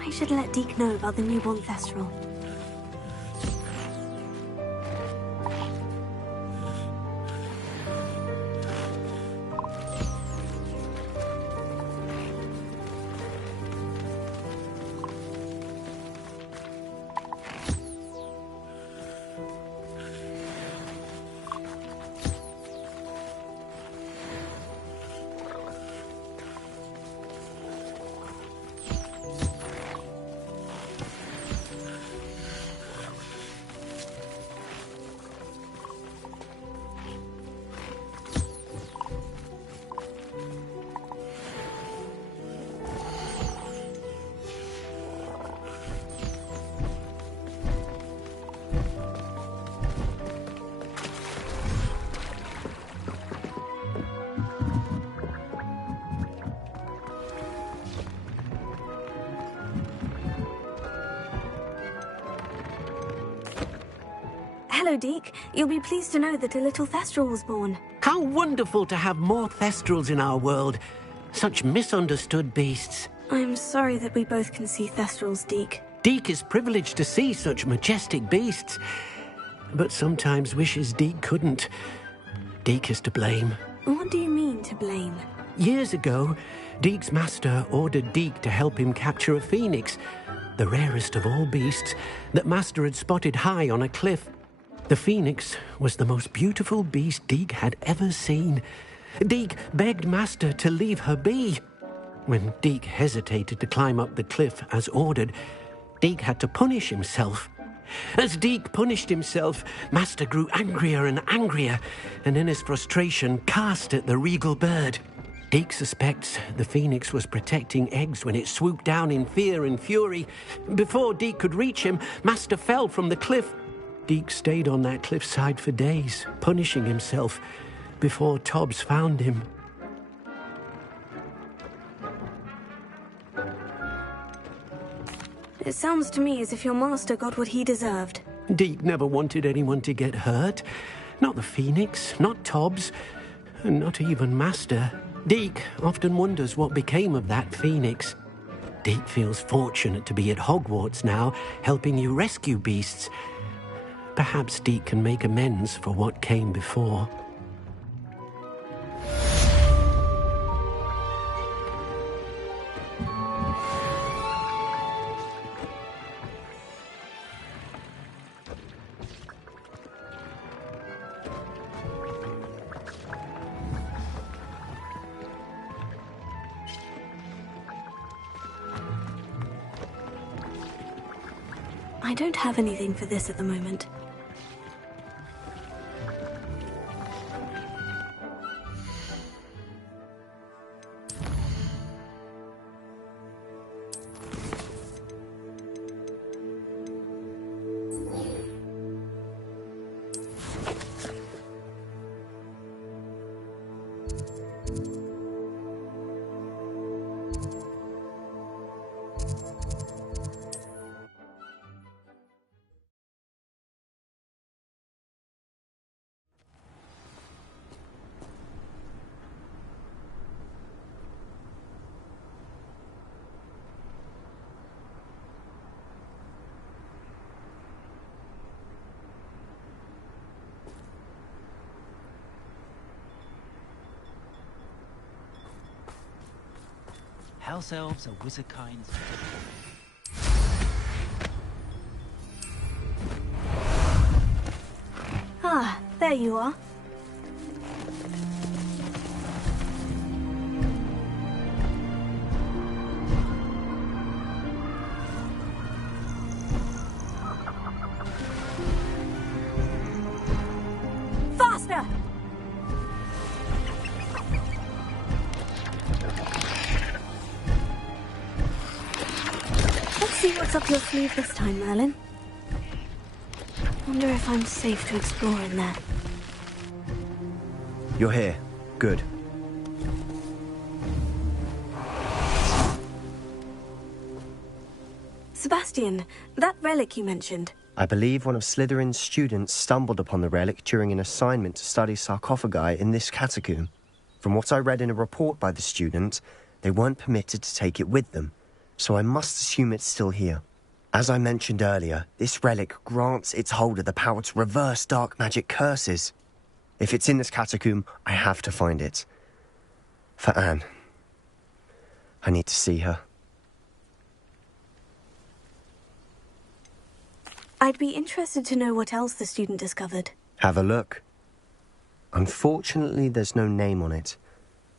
I should let Deke know about the newborn Thestral. Hello, Deke. You'll be pleased to know that a little Thestral was born. How wonderful to have more Thestrals in our world. Such misunderstood beasts. I'm sorry that we both can see Thestrals, Deke. Deke is privileged to see such majestic beasts, but sometimes wishes Deke couldn't. Deke is to blame. What do you mean, to blame? Years ago, Deke's master ordered Deke to help him capture a phoenix, the rarest of all beasts, that master had spotted high on a cliff. The phoenix was the most beautiful beast Deke had ever seen. Deke begged master to leave her be. When Deke hesitated to climb up the cliff as ordered, Deke had to punish himself. As Deke punished himself, master grew angrier and angrier, and in his frustration cast at the regal bird. Deke suspects the phoenix was protecting eggs when it swooped down in fear and fury. Before Deke could reach him, master fell from the cliff. Deke stayed on that cliffside for days, punishing himself, before Tobbs found him. It sounds to me as if your master got what he deserved. Deke never wanted anyone to get hurt. Not the phoenix, not Tobbs, and not even master. Deke often wonders what became of that phoenix. Deke feels fortunate to be at Hogwarts now, helping you rescue beasts. Perhaps Deke can make amends for what came before. I don't have anything for this at the moment. House elves are wizard kinds. Ah, there you are. Faster! Let's see what's up your sleeve this time, Merlin. Wonder if I'm safe to explore in there. You're here. Good. Sebastian, that relic you mentioned. I believe one of Slytherin's students stumbled upon the relic during an assignment to study sarcophagi in this catacomb. From what I read in a report by the student, they weren't permitted to take it with them, so I must assume it's still here. As I mentioned earlier, this relic grants its holder the power to reverse dark magic curses. If it's in this catacomb, I have to find it. For Anne. I need to see her. I'd be interested to know what else the student discovered. Have a look. Unfortunately, there's no name on it,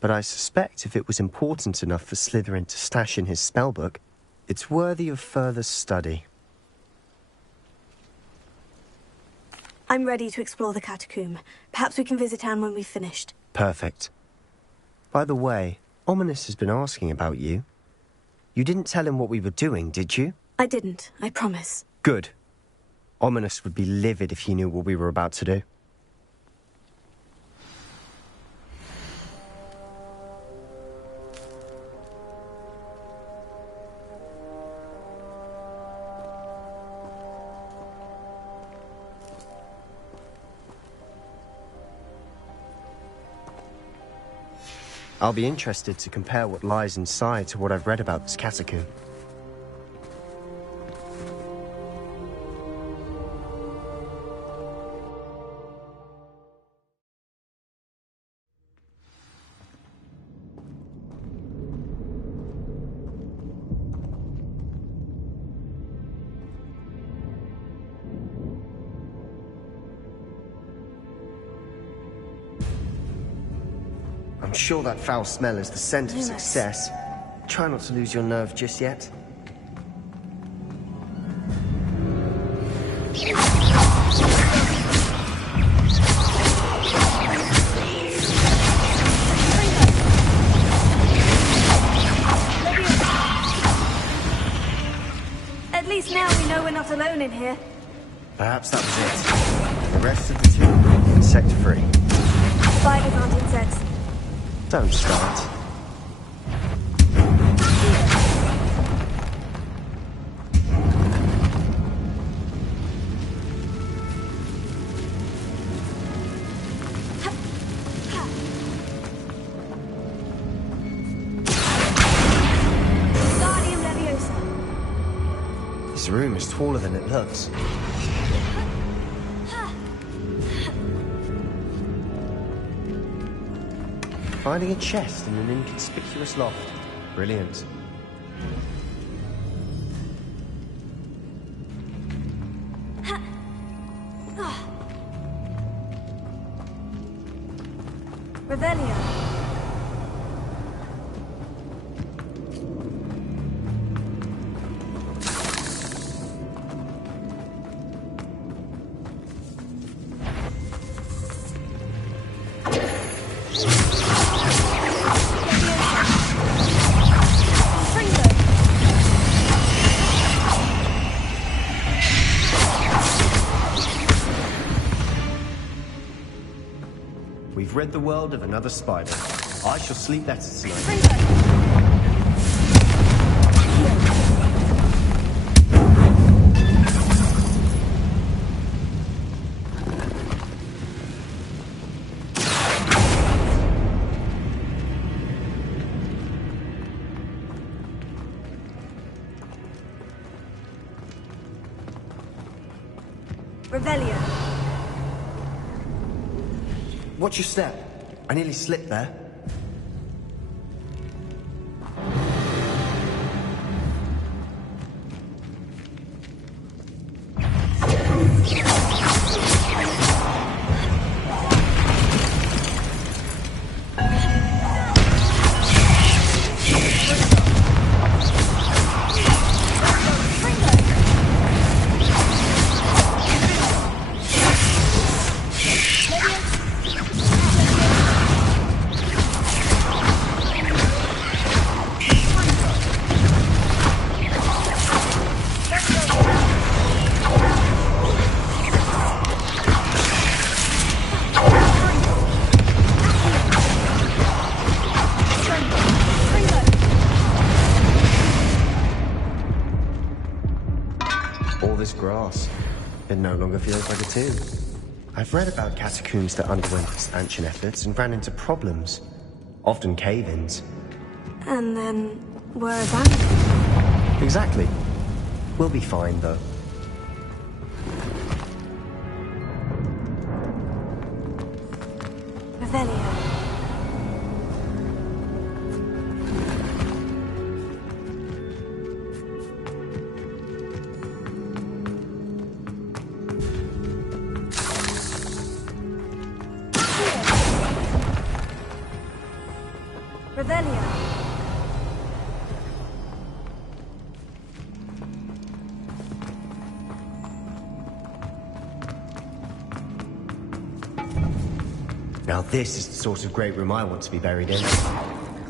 but I suspect if it was important enough for Slytherin to stash in his spellbook, it's worthy of further study. I'm ready to explore the catacomb. Perhaps we can visit Anne when we've finished. Perfect. By the way, Ominous has been asking about you. You didn't tell him what we were doing, did you? I didn't, I promise. Good. Ominous would be livid if he knew what we were about to do. I'll be interested to compare what lies inside to what I've read about this catacomb. I'm sure that foul smell is the scent of success. Try not to lose your nerve just yet. At least now we know we're not alone in here. Perhaps that was it. The rest of the team, insect-free. Spiders aren't insects. Don't start. This room is taller than it looks. Finding a chest in an inconspicuous loft. Brilliant. Revelio. We've rid the world of another spider. I shall sleep better tonight. Revelio. Watch your step. I nearly slipped there. All this grass, it no longer feels like a tomb. I've read about catacombs that underwent expansion efforts and ran into problems, often cave-ins. And then were abandoned. Exactly. We'll be fine, though. Revelio. Revelio. Now this is the sort of great room I want to be buried in.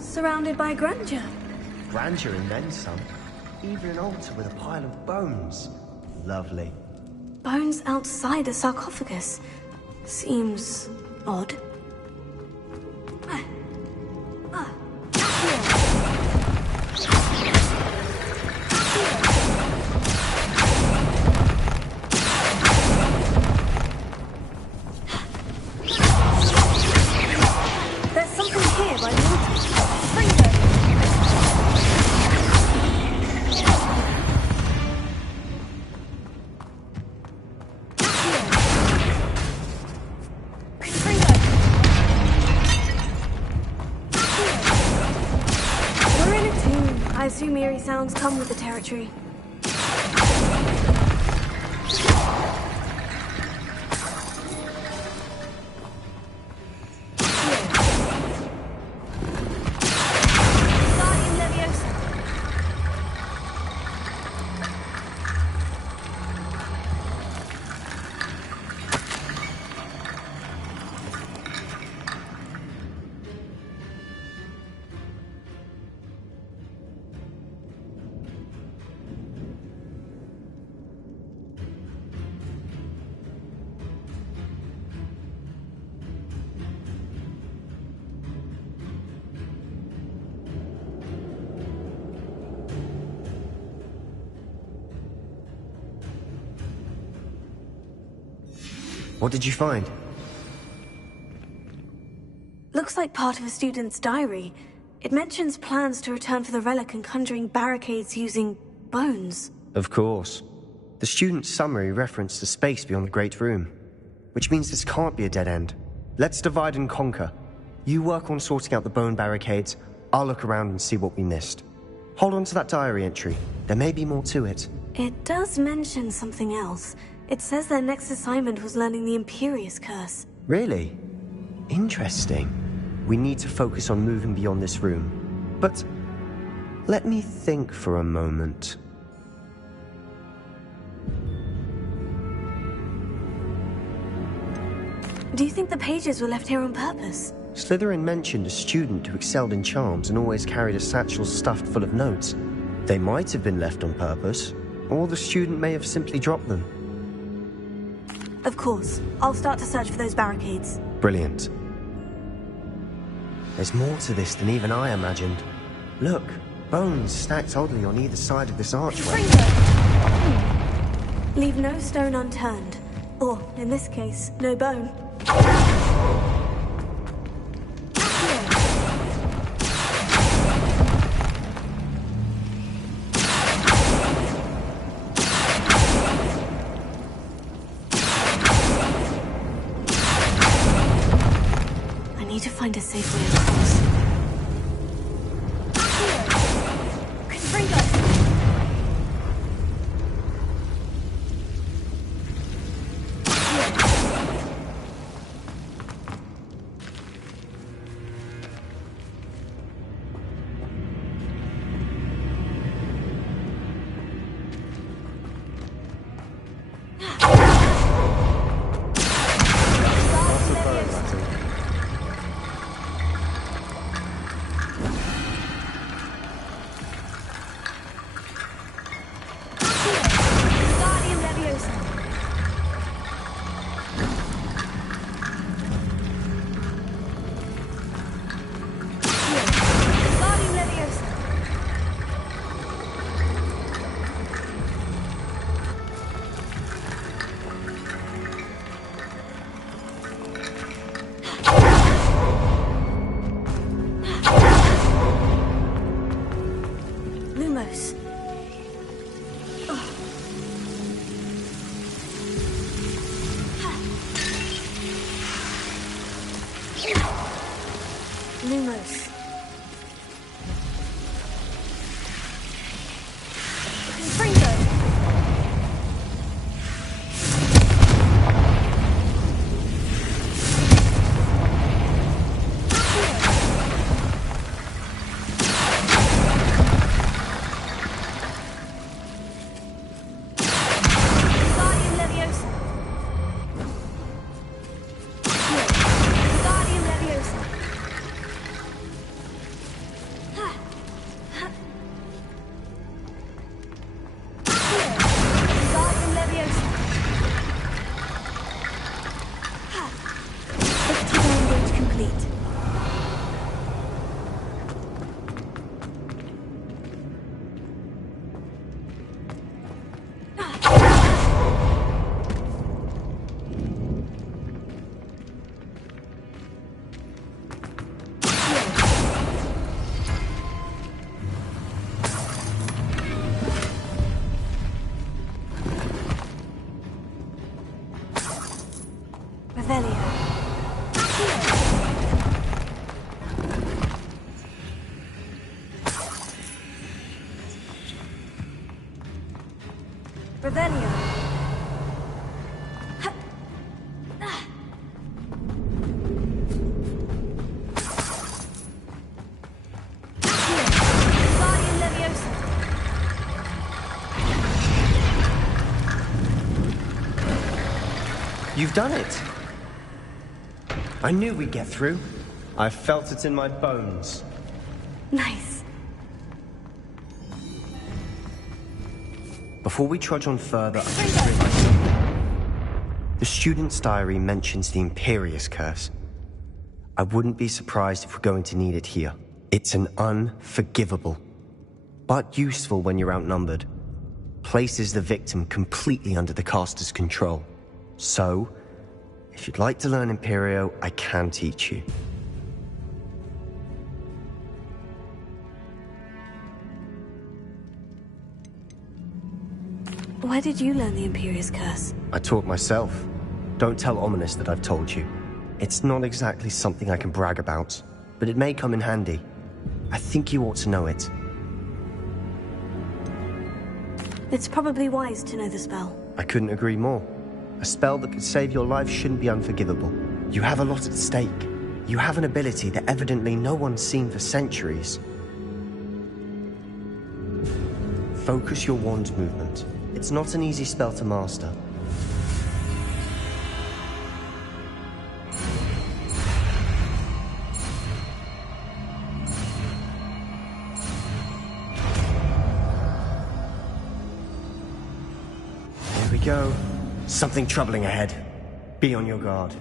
Surrounded by grandeur. Grandeur and then some. Even an altar with a pile of bones. Lovely. Bones outside a sarcophagus. Seems odd. There's something here by the altar. Springbok. We're in a tomb. I assume eerie sounds come with the territory. Guardian Leviosa. What did you find? Looks like part of a student's diary. It mentions plans to return for the relic and conjuring barricades using bones. Of course. The student's summary referenced the space beyond the Great Room, which means this can't be a dead end. Let's divide and conquer. You work on sorting out the bone barricades, I'll look around and see what we missed. Hold on to that diary entry. There may be more to it. It does mention something else. It says their next assignment was learning the Imperious Curse. Really? Interesting. We need to focus on moving beyond this room. But let me think for a moment. Do you think the pages were left here on purpose? Slytherin mentioned a student who excelled in charms and always carried a satchel stuffed full of notes. They might have been left on purpose, or the student may have simply dropped them. Of course. I'll start to search for those barricades. Brilliant. There's more to this than even I imagined. Look, bones stacked oddly on either side of this archway. Leave no stone unturned. Or, in this case, no bone. I need to find a safe way across. Revelio. Guardian Leviosa. You've done it. I knew we'd get through. I felt it in my bones. Nice. Before we trudge on further, I just realized something. The student's diary mentions the Imperious Curse. I wouldn't be surprised if we're going to need it here. It's an unforgivable, but useful when you're outnumbered. Places the victim completely under the caster's control. So, if you'd like to learn Imperio, I can teach you. Where did you learn the Imperious Curse? I taught myself. Don't tell Ominous that I've told you. It's not exactly something I can brag about, but it may come in handy. I think you ought to know it. It's probably wise to know the spell. I couldn't agree more. A spell that could save your life shouldn't be unforgivable. You have a lot at stake. You have an ability that evidently no one's seen for centuries. Focus your wand's movement. It's not an easy spell to master. Here we go. Something troubling ahead. Be on your guard.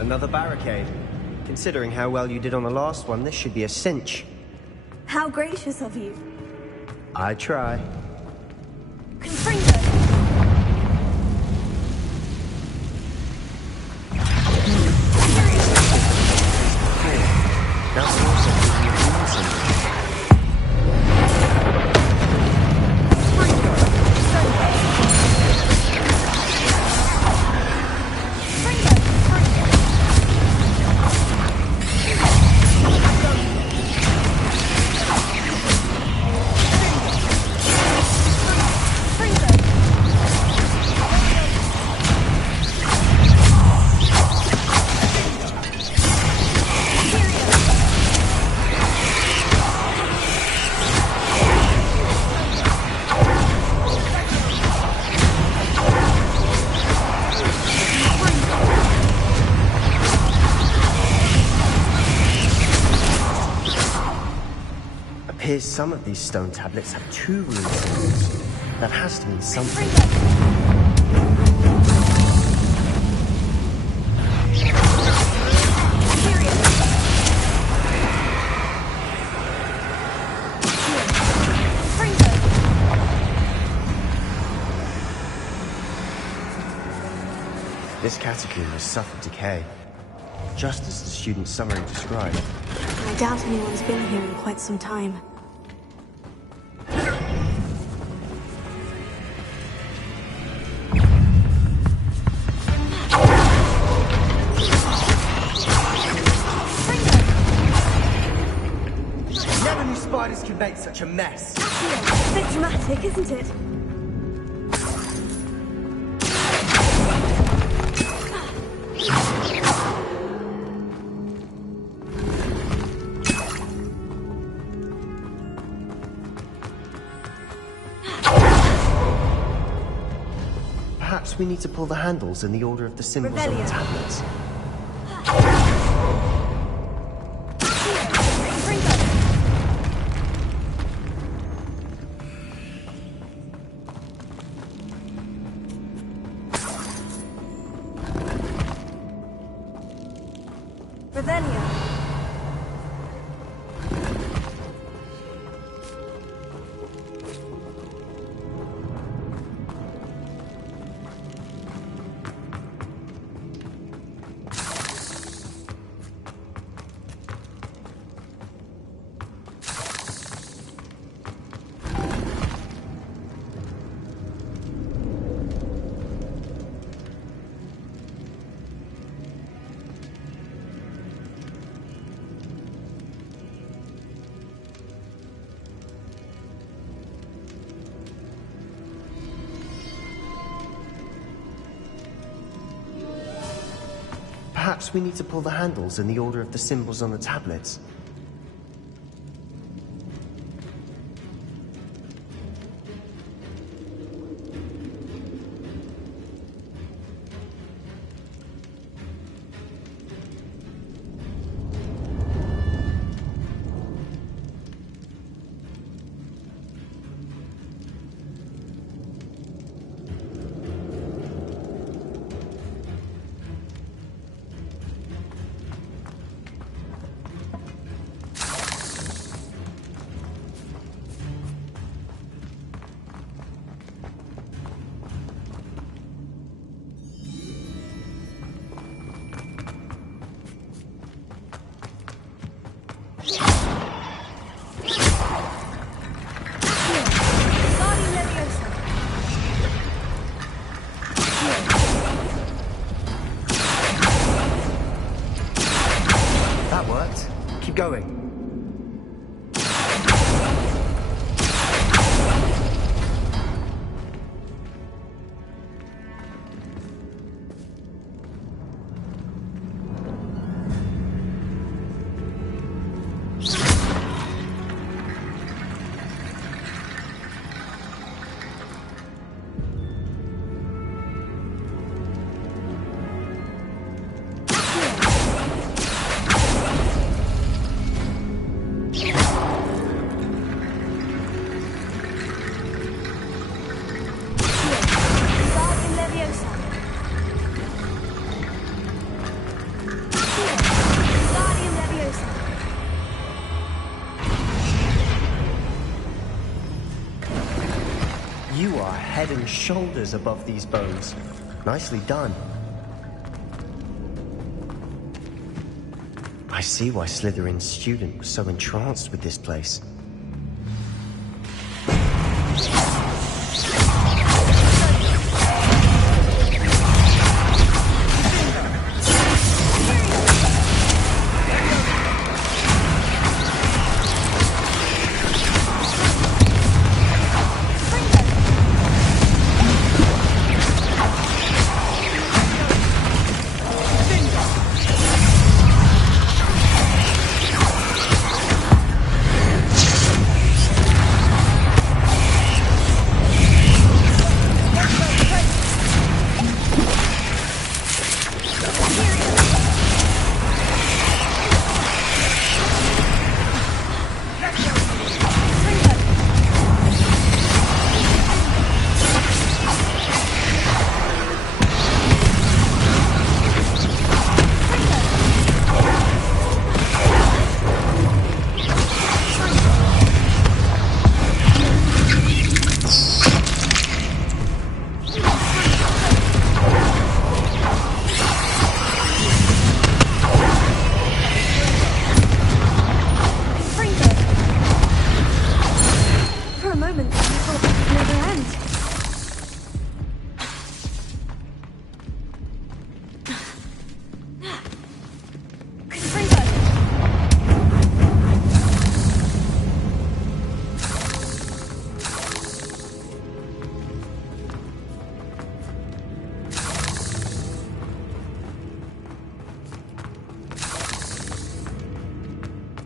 Another barricade. Considering how well you did on the last one, this should be a cinch. How gracious of you. I try. Confringo. Now we're also using your reason. Appears some of these stone tablets have 2 rune symbols. That has to mean something. This catacomb has suffered decay, just as the student's summary described. I doubt anyone's been here in quite some time. Never knew spiders could make such a mess. A bit dramatic, isn't it? Perhaps we need to pull the handles in the order of the symbols on the Revelio. tablets. Revelio. Perhaps we need to pull the handles in the order of the symbols on the tablets. That worked. Keep going. You are head and shoulders above these bones. Nicely done. I see why Slytherin's student was so entranced with this place.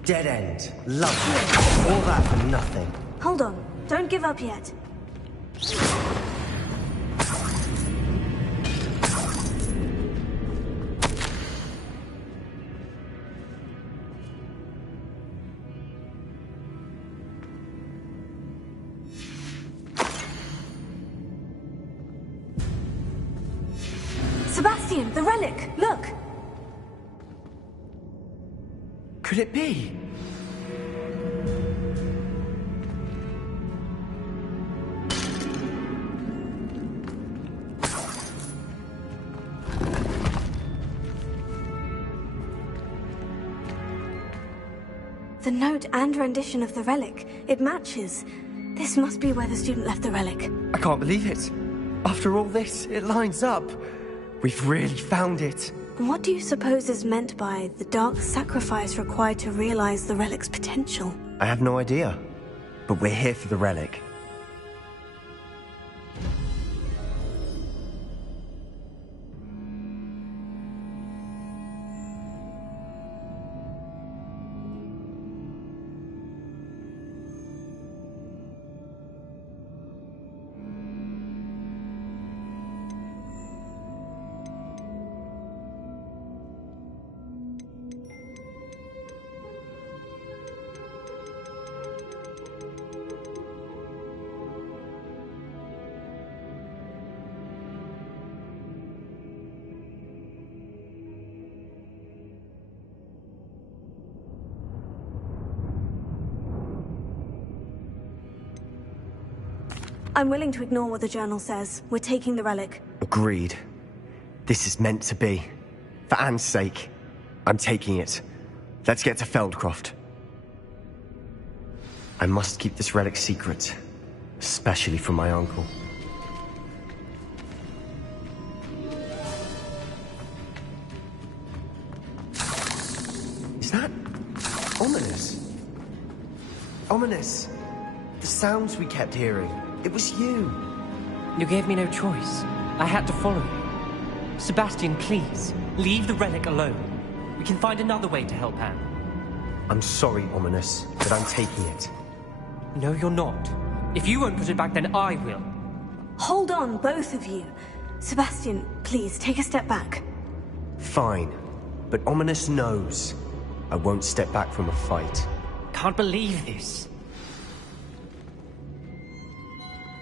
Dead end. Lovely. All that for nothing. Hold on. Don't give up yet. Sebastian, the relic! Look! could it be? The note and rendition of the relic, it matches. This must be where the student left the relic. I can't believe it. After all this, it lines up. We've really found it. What do you suppose is meant by the dark sacrifice required to realize the relic's potential? I have no idea. But we're here for the relic. I'm willing to ignore what the journal says. We're taking the relic. Agreed. This is meant to be. For Anne's sake, I'm taking it. Let's get to Feldcroft. I must keep this relic secret, especially from my uncle. Is that ominous? Ominous. The sounds we kept hearing. It was you. You gave me no choice. I had to follow you. Sebastian, please, leave the relic alone. We can find another way to help Anne. I'm sorry, Ominous, but I'm taking it. No, you're not. If you won't put it back, then I will. Hold on, both of you. Sebastian, please, take a step back. Fine. But Ominous knows I won't step back from a fight. Can't believe this.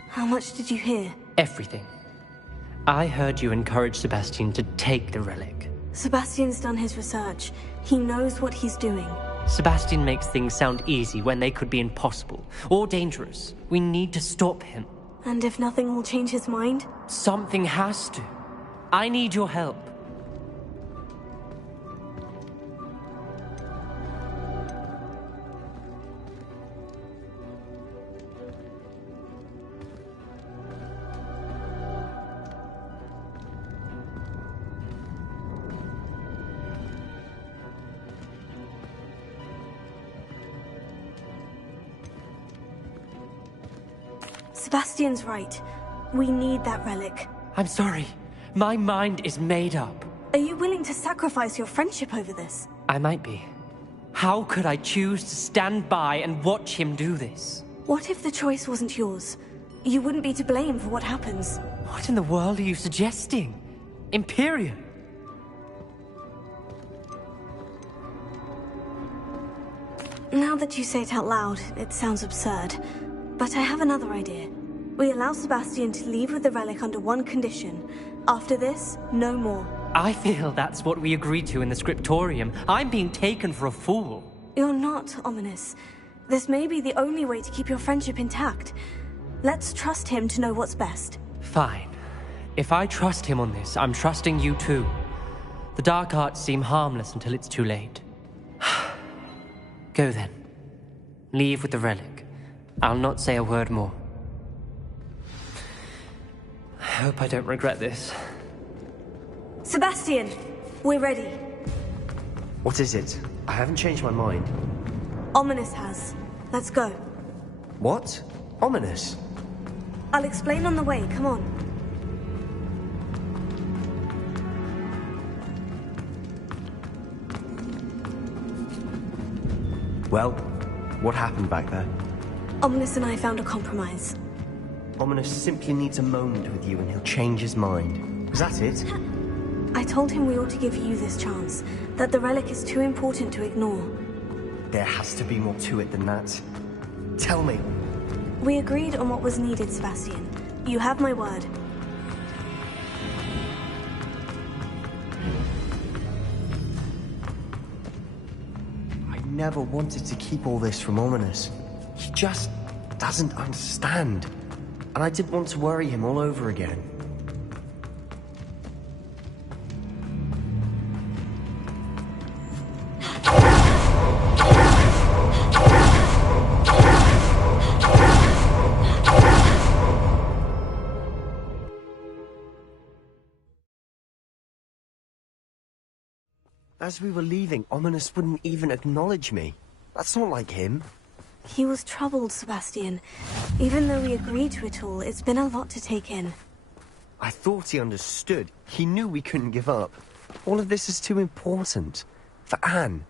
How much did you hear? Everything. I heard you encourage Sebastian to take the relic. Sebastian's done his research. He knows what he's doing. Sebastian makes things sound easy when they could be impossible or dangerous. We need to stop him. And if nothing will change his mind? Something has to. I need your help. Sebastian's right. We need that relic. I'm sorry. My mind is made up. Are you willing to sacrifice your friendship over this? I might be. How could I choose to stand by and watch him do this? What if the choice wasn't yours? You wouldn't be to blame for what happens. What in the world are you suggesting? Imperium? Now that you say it out loud, it sounds absurd. But I have another idea. We allow Sebastian to leave with the relic under one condition. After this, no more. I feel that's what we agreed to in the scriptorium. I'm being taken for a fool. You're not, Ominous. This may be the only way to keep your friendship intact. Let's trust him to know what's best. Fine. If I trust him on this, I'm trusting you too. The dark arts seem harmless until it's too late. Go then. Leave with the relic. I'll not say a word more. I hope I don't regret this. Sebastian, we're ready. What is it? I haven't changed my mind. Ominous has. Let's go. What? Ominous? I'll explain on the way, come on. Well, what happened back there? Ominous and I found a compromise. Ominous simply needs a moment with you and he'll change his mind. Is that it? I told him we ought to give you this chance, that the relic is too important to ignore. There has to be more to it than that. Tell me. We agreed on what was needed, Sebastian. You have my word. I never wanted to keep all this from Ominous. He just doesn't understand. And I didn't want to worry him all over again. As we were leaving, Ominous wouldn't even acknowledge me. That's not like him. He was troubled, Sebastian. Even though we agreed to it all, it's been a lot to take in. I thought he understood. He knew we couldn't give up. All of this is too important. For Anne.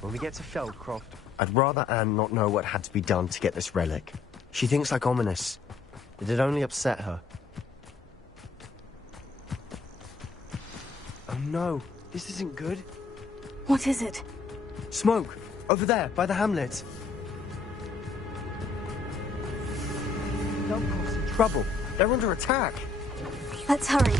When we get to Feldcroft, I'd rather Anne not know what had to be done to get this relic. She thinks like Ominous. It'd only upset her. Oh no, this isn't good. What is it? Smoke! Over there, by the hamlet. Feldcroft's in trouble. They're under attack. Let's hurry.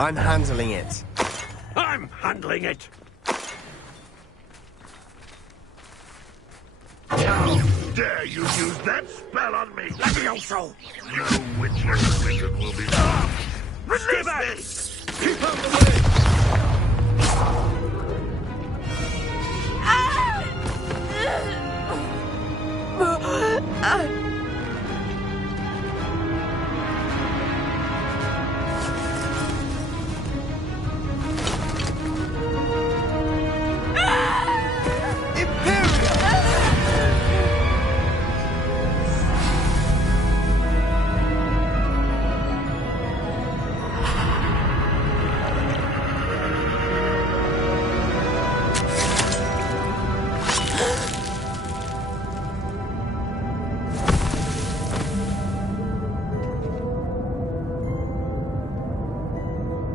I'm handling it. I'm handling it. How dare you use that spell on me? Levioso! No witch or wizard will be stopped. Release me! Keep out the way!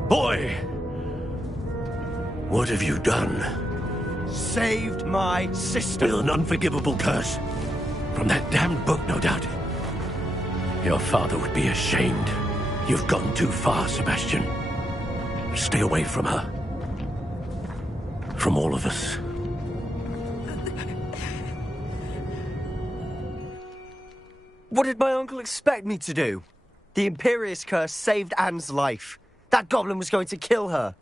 Boy! What have you done? Saved my sister. With an unforgivable curse. From that damned book, no doubt. Your father would be ashamed. You've gone too far, Sebastian. Stay away from her. From all of us. What did my uncle expect me to do? The Imperious curse saved Anne's life. That goblin was going to kill her.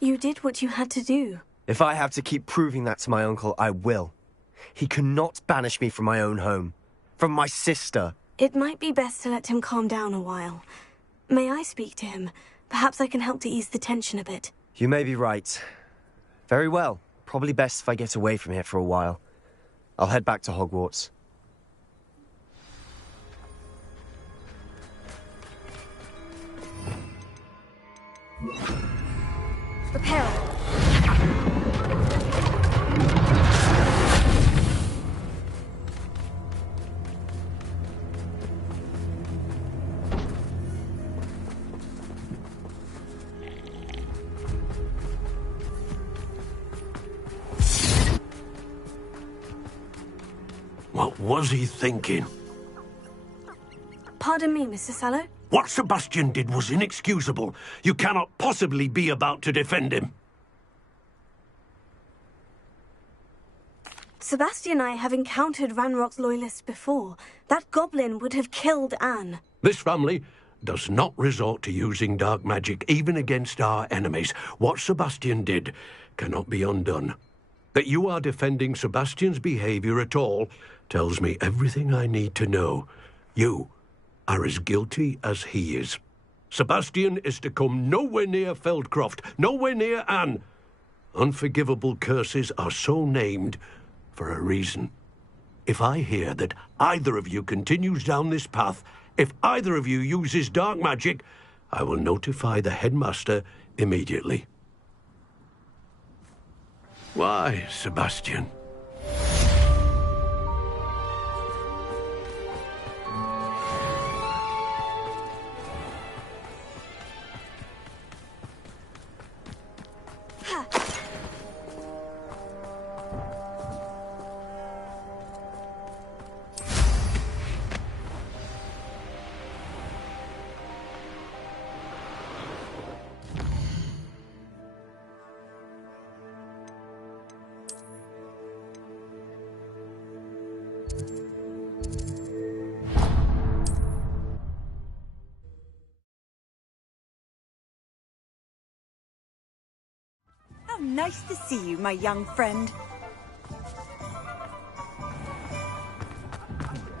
You did what you had to do. If I have to keep proving that to my uncle, I will. He cannot banish me from my own home. From my sister. It might be best to let him calm down a while. May I speak to him? Perhaps I can help to ease the tension a bit. You may be right. Very well. Probably best if I get away from here for a while. I'll head back to Hogwarts. Prepare. What was he thinking? Pardon me, Mr. Sallow? What Sebastian did was inexcusable. You cannot possibly be about to defend him. Sebastian and I have encountered Ranrock's loyalists before. That goblin would have killed Anne. This family does not resort to using dark magic, even against our enemies. What Sebastian did cannot be undone. That you are defending Sebastian's behavior at all tells me everything I need to know. You are as guilty as he is. Sebastian is to come nowhere near Feldcroft, nowhere near Anne. Unforgivable curses are so named for a reason. If I hear that either of you continues down this path, if either of you uses dark magic, I will notify the headmaster immediately. Why, Sebastian? How nice to see you, my young friend.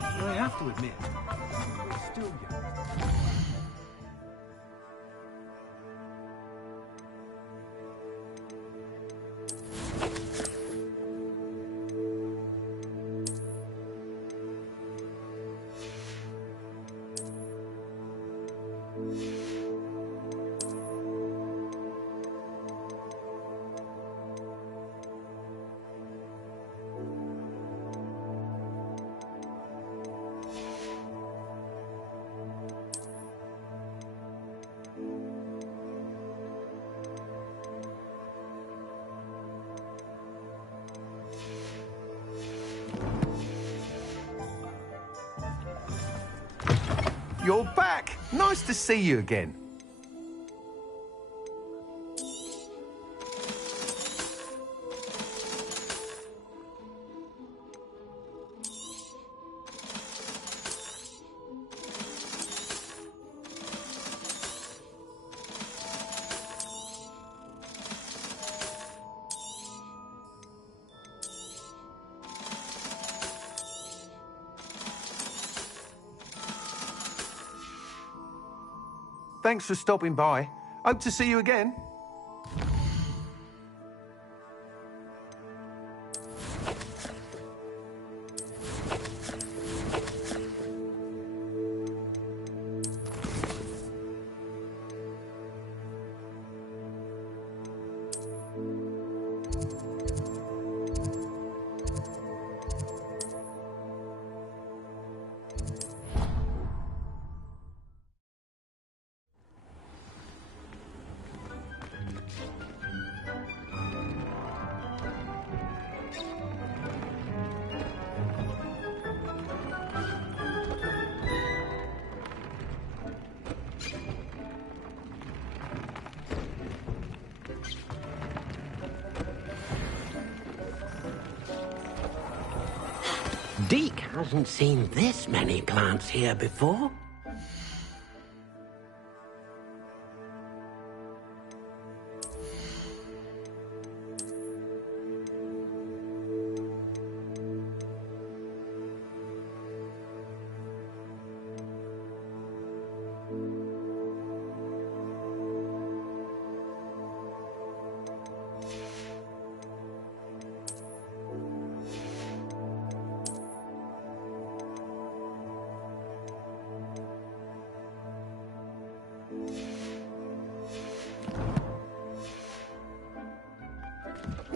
I have to admit, you're still young. You're back! Nice to see you again. Thanks for stopping by. Hope to see you again. Deke hasn't seen this many plants here before.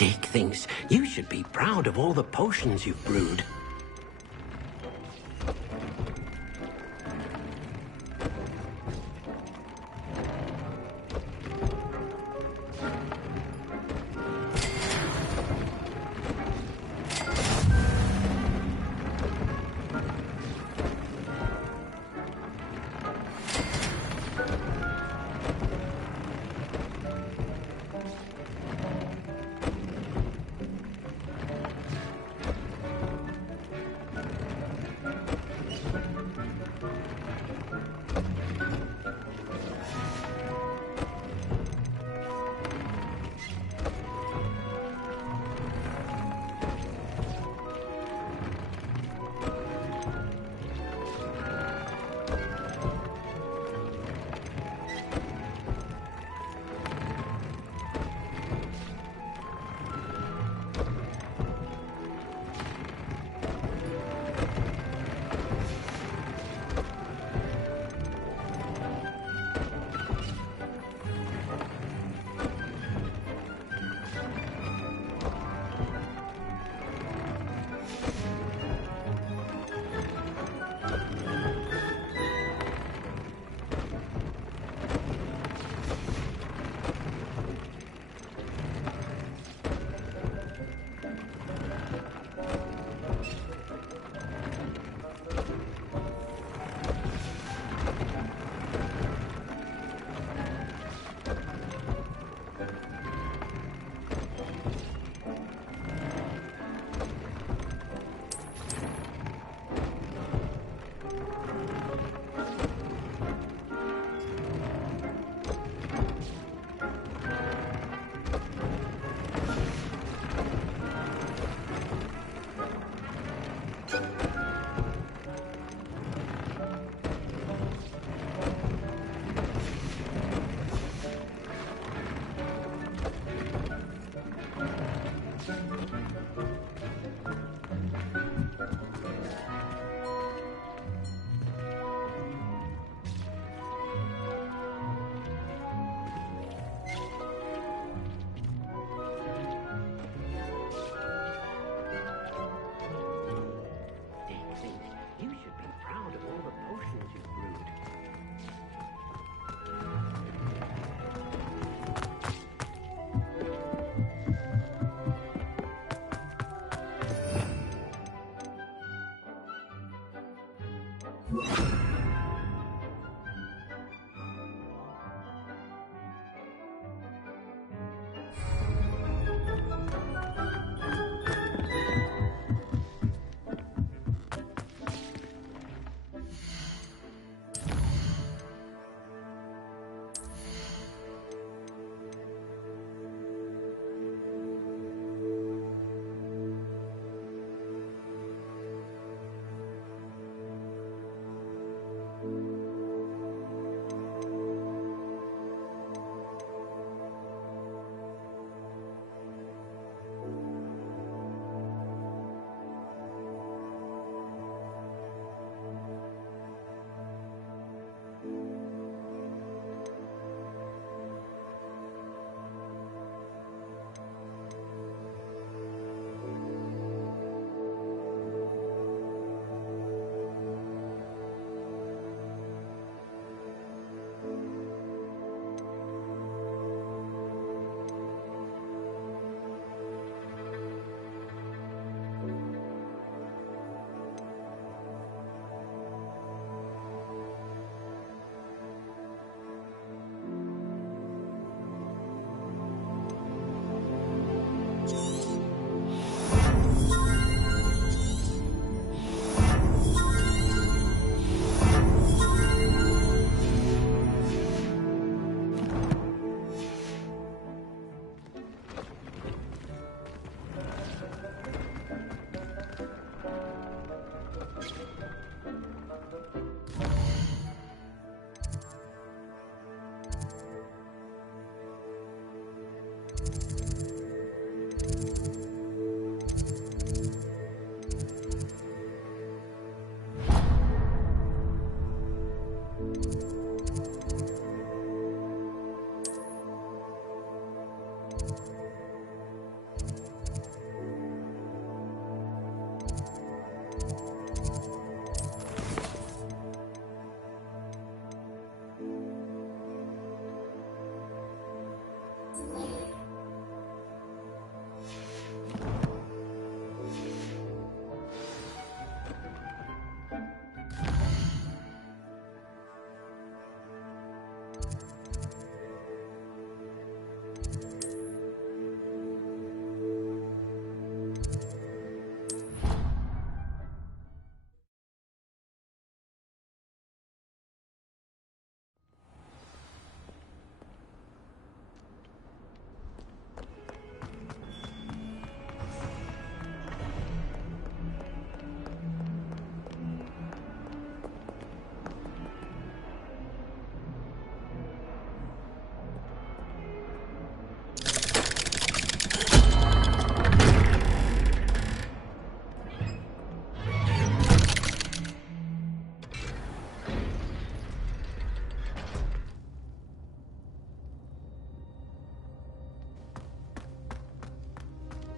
Dick thinks you should be proud of all the potions you've brewed.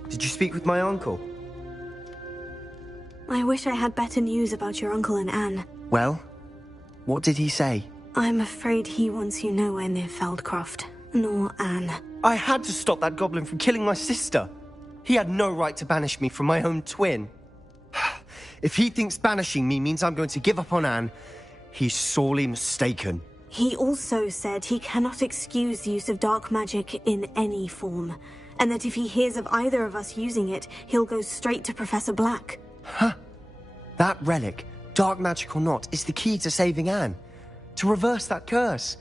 Did you speak with my uncle? I wish I had better news about your uncle and Anne. Well, what did he say? I'm afraid he wants you nowhere near Feldcroft, nor Anne. I had to stop that goblin from killing my sister. He had no right to banish me from my own twin. If he thinks banishing me means I'm going to give up on Anne, he's sorely mistaken. He also said he cannot excuse the use of dark magic in any form, and that if he hears of either of us using it, he'll go straight to Professor Black. Huh? That relic, dark magic or not, is the key to saving Anne. To reverse that curse.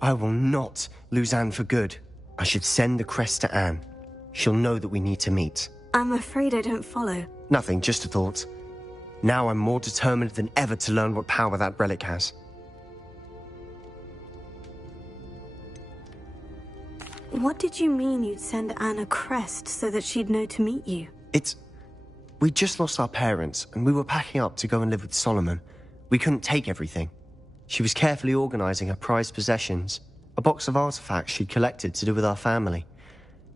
I will not lose Anne for good. I should send the crest to Anne. She'll know that we need to meet. I'm afraid I don't follow. Nothing, just a thought. Now I'm more determined than ever to learn what power that relic has. What did you mean you'd send Anne a crest so that she'd know to meet you? We just lost our parents, and we were packing up to go and live with Solomon. We couldn't take everything. She was carefully organizing her prized possessions, a box of artifacts she'd collected to do with our family.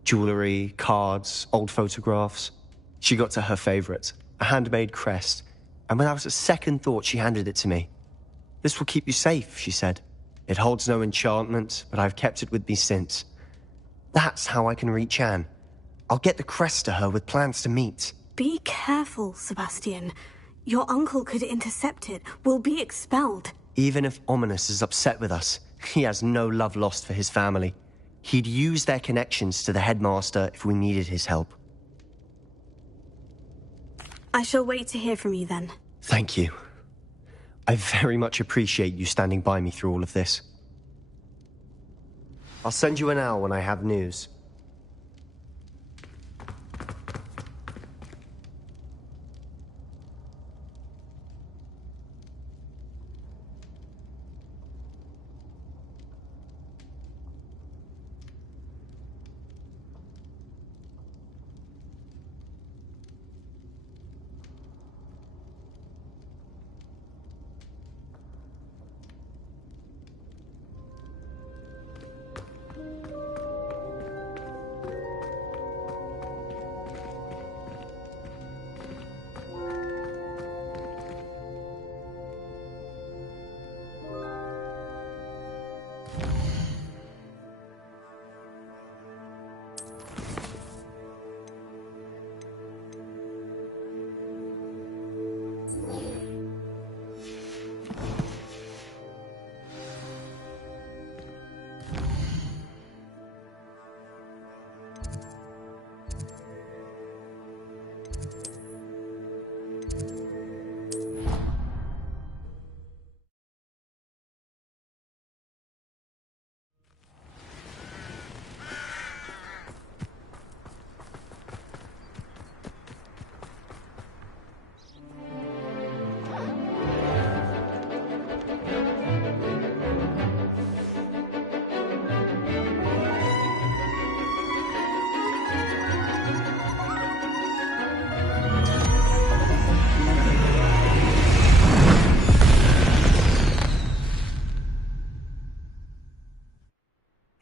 Jewelry, cards, old photographs. She got to her favorite, a handmade crest, and without a second thought she handed it to me. This will keep you safe, she said. It holds no enchantment, but I've kept it with me since. That's how I can reach Anne. I'll get the crest to her with plans to meet. Be careful, Sebastian. Your uncle could intercept it. We'll be expelled. Even if Ominous is upset with us, he has no love lost for his family. He'd use their connections to the headmaster if we needed his help. I shall wait to hear from you then. Thank you. I very much appreciate you standing by me through all of this. I'll send you an owl when I have news.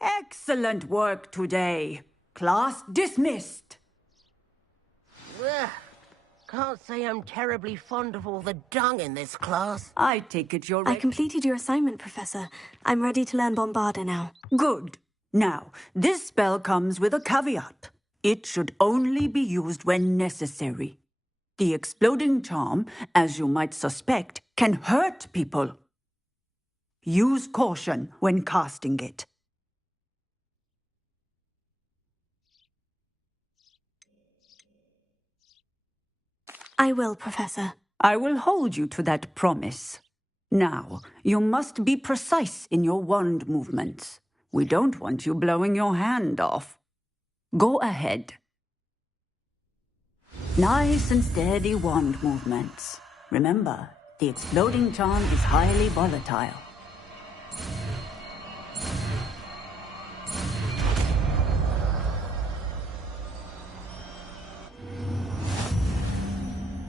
Excellent work today. Class dismissed. Ugh. Can't say I'm terribly fond of all the dung in this class. I take it you're I completed your assignment, Professor. I'm ready to learn Bombarda now. Good. Now, this spell comes with a caveat. It should only be used when necessary. The exploding charm, as you might suspect, can hurt people. Use caution when casting it. I will, Professor. I will hold you to that promise. Now, you must be precise in your wand movements. We don't want you blowing your hand off. Go ahead. Nice and steady wand movements. Remember, the exploding charm is highly volatile.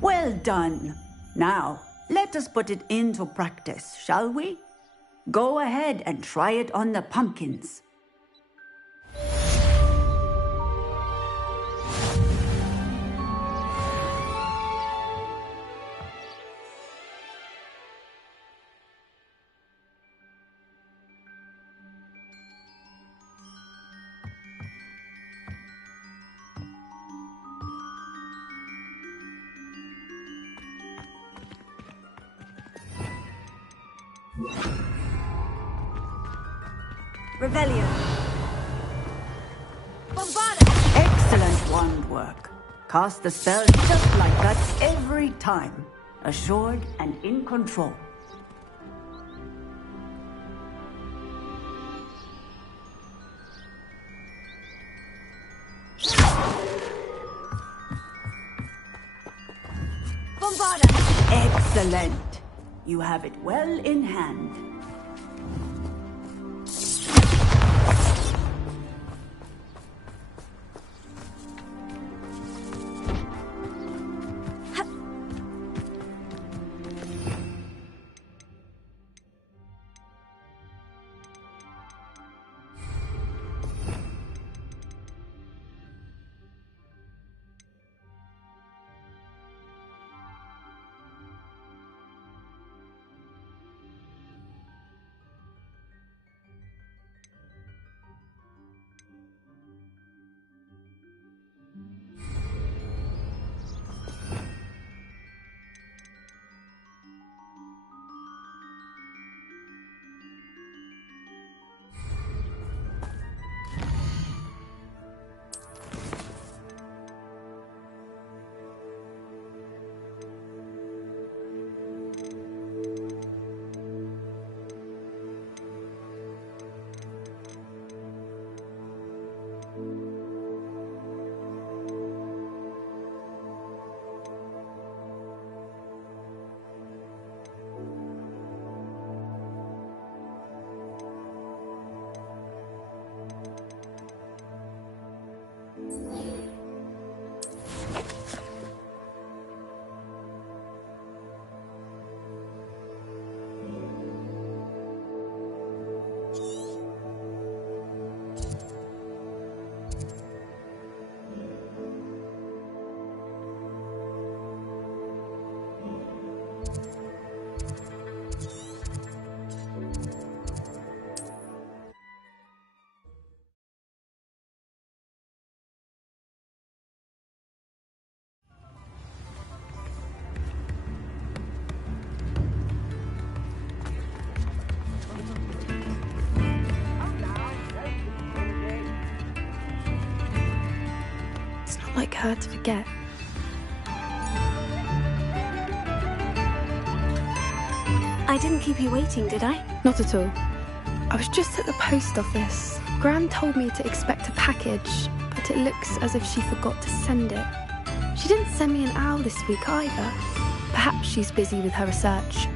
Well done. Now, let us put it into practice, shall we? Go ahead and try it on the pumpkins. Revelio. Bombarda! Excellent wand work. Cast the spell just like that every time. Assured and in control. Bombarda! Excellent. You have it well in hand. Like her to forget. I didn't keep you waiting, did I? Not at all. I was just at the post office. Gran told me to expect a package, but it looks as if she forgot to send it. She didn't send me an owl this week either. Perhaps she's busy with her research.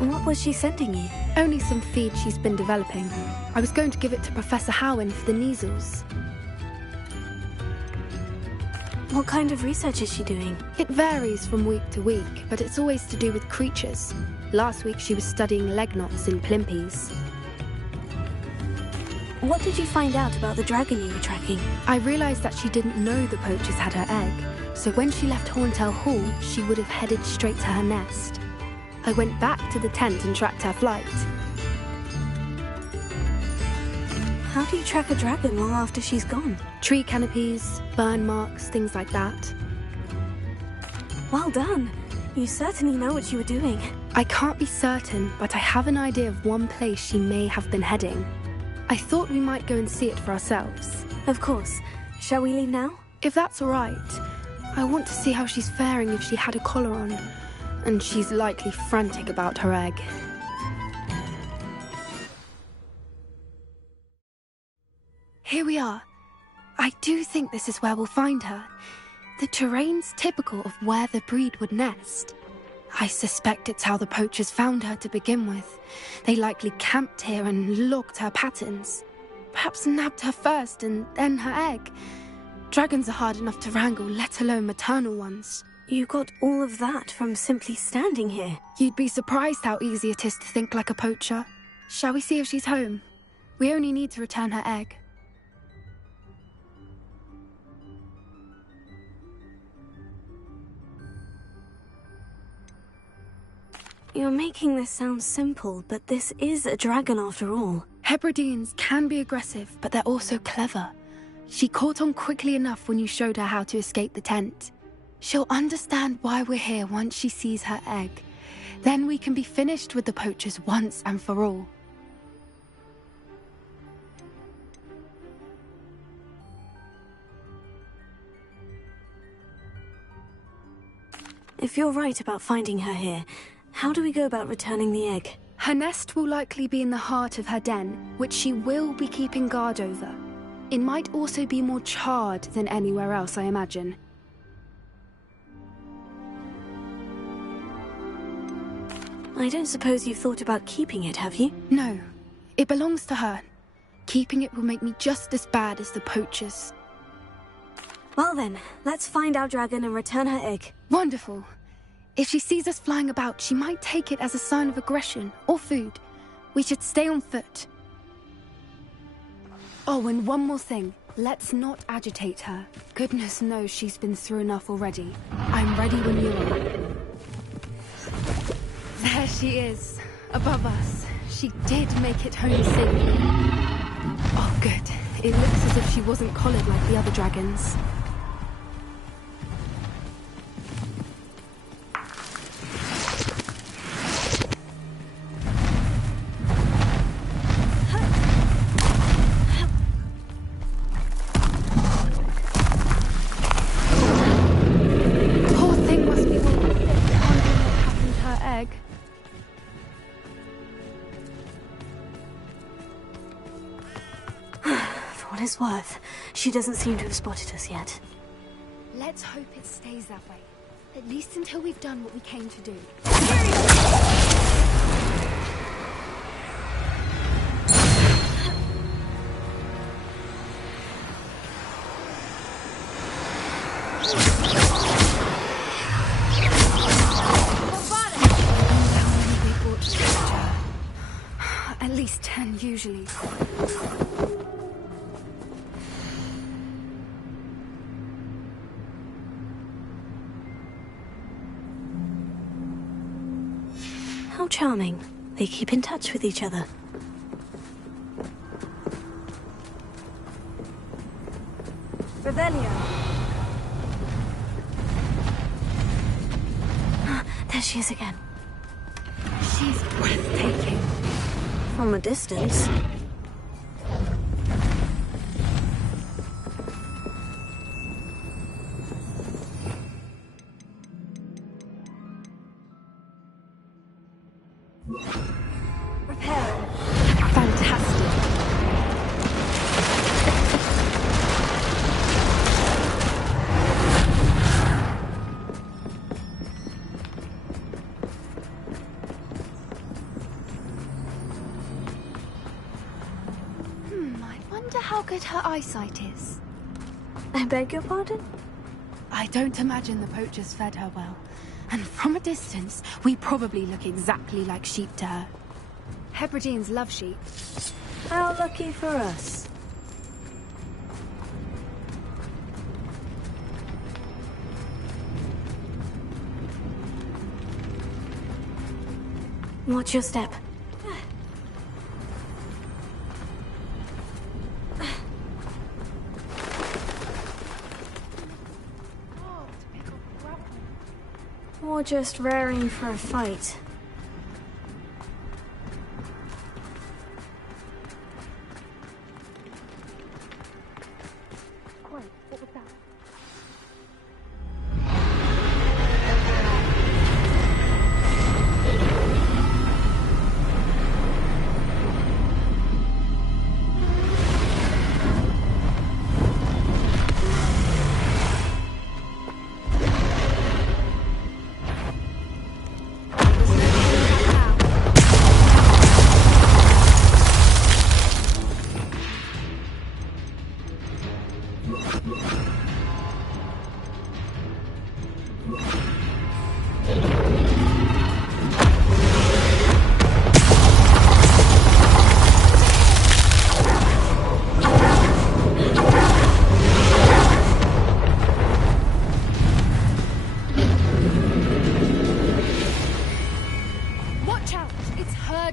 What was she sending you? Only some feed she's been developing. I was going to give it to Professor Howin for the measles. What kind of research is she doing? It varies from week to week, but it's always to do with creatures. Last week she was studying leg knots in plimpies. What did you find out about the dragon you were tracking? I realised that she didn't know the poachers had her egg, so when she left Horntail Hall, she would have headed straight to her nest. I went back to the tent and tracked her flight. How do you track a dragon long after she's gone? Tree canopies, burn marks, things like that. Well done. You certainly know what you were doing. I can't be certain, but I have an idea of one place she may have been heading. I thought we might go and see it for ourselves. Of course. Shall we leave now? If that's all right. I want to see how she's faring if she had a collar on. And she's likely frantic about her egg. Here we are. I do think this is where we'll find her. The terrain's typical of where the breed would nest. I suspect it's how the poachers found her to begin with. They likely camped here and logged her patterns. Perhaps nabbed her first and then her egg. Dragons are hard enough to wrangle, let alone maternal ones. You got all of that from simply standing here. You'd be surprised how easy it is to think like a poacher. Shall we see if she's home? We only need to return her egg. You're making this sound simple, but this is a dragon after all. Hebrideans can be aggressive, but they're also clever. She caught on quickly enough when you showed her how to escape the tent. She'll understand why we're here once she sees her egg. Then we can be finished with the poachers once and for all. If you're right about finding her here, how do we go about returning the egg? Her nest will likely be in the heart of her den, which she will be keeping guard over. It might also be more charred than anywhere else, I imagine. I don't suppose you've thought about keeping it, have you? No. It belongs to her. Keeping it will make me just as bad as the poachers. Well then, let's find our dragon and return her egg. Wonderful. If she sees us flying about, she might take it as a sign of aggression or food. We should stay on foot. Oh, and one more thing. Let's not agitate her. Goodness knows she's been through enough already. I'm ready when you are. There she is, above us. She did make it home safely. Oh, good. It looks as if she wasn't collared like the other dragons. Worth. She doesn't seem to have spotted us yet. Let's hope it stays that way. At least until we've done what we came to do. At least 10 usually. How charming. They keep in touch with each other. Revelio. There she is again. She's breathtaking. From a distance. Her eyesight is. I beg your pardon? I don't imagine the poachers fed her well. And from a distance, we probably look exactly like sheep to her. Hebrideans love sheep. How lucky for us. Watch your step. Or just raring for a fight. Wait, what was that?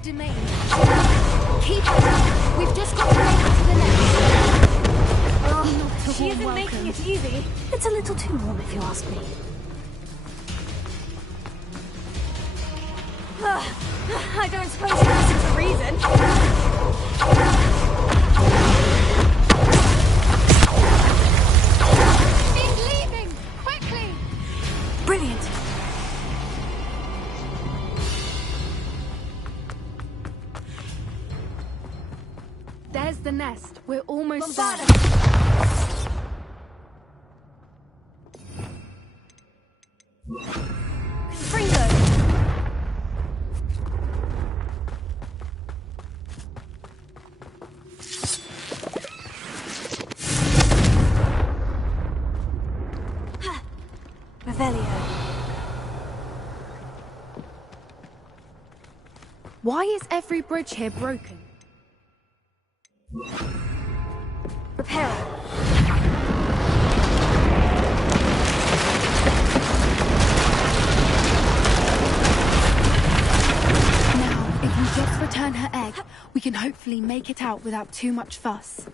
Domain. Keep it. We've just got to make it to the next. Oh, She isn't making it easy. It's a little too warm, if you ask me. I don't suppose you listen to reason. He's leaving! Quickly! Brilliant. There's the nest. We're almost there. Fringo! Revelio. Why is every bridge here broken? Reparo. Now, if we just return her egg, we can hopefully make it out without too much fuss.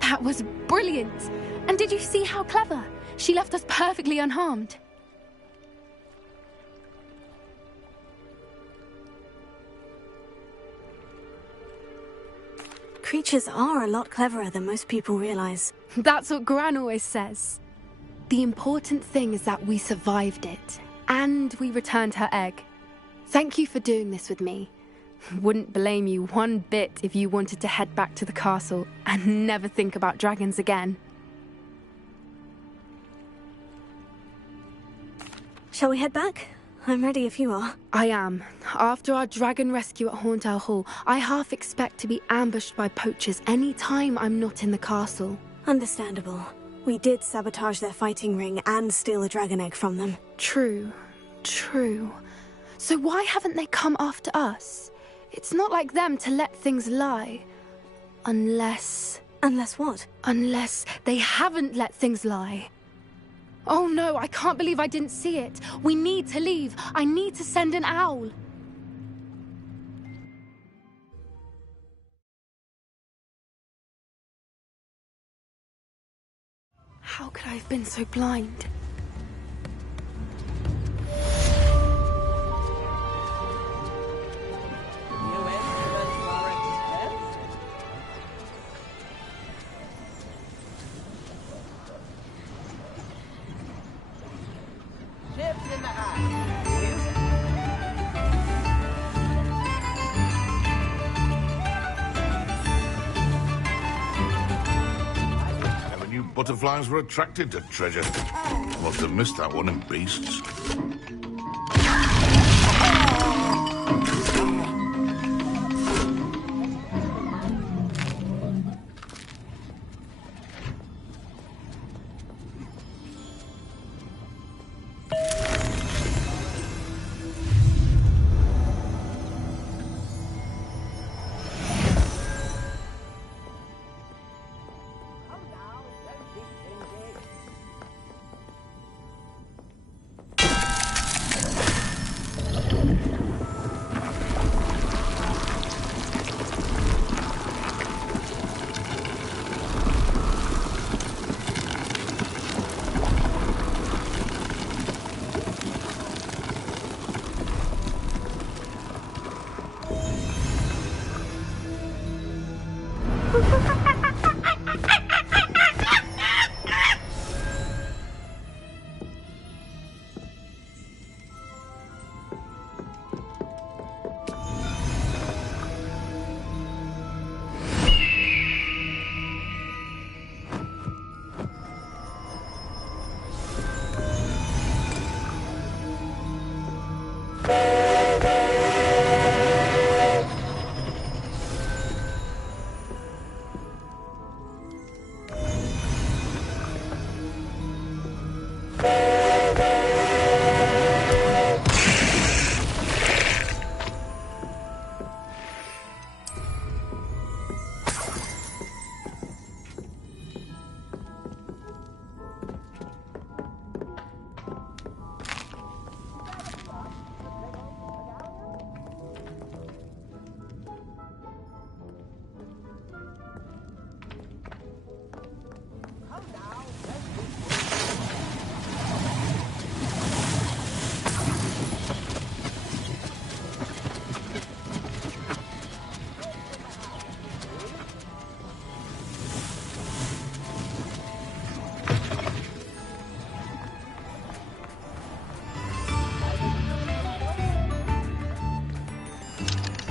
That was brilliant! And did you see how clever? She left us perfectly unharmed. Creatures are a lot cleverer than most people realize. That's what Gran always says. The important thing is that we survived it, and we returned her egg. Thank you for doing this with me. Wouldn't blame you one bit if you wanted to head back to the castle and never think about dragons again. Shall we head back? I'm ready if you are. I am. After our dragon rescue at Hauntow Hall, I half expect to be ambushed by poachers any time I'm not in the castle. Understandable. We did sabotage their fighting ring and steal a dragon egg from them. True. So why haven't they come after us? It's not like them to let things lie. Unless... Unless what? Unless they haven't let things lie. Oh no, I can't believe I didn't see it. We need to leave. I need to send an owl. How could I have been so blind? Butterflies were attracted to treasure. Must have missed that one in Beasts.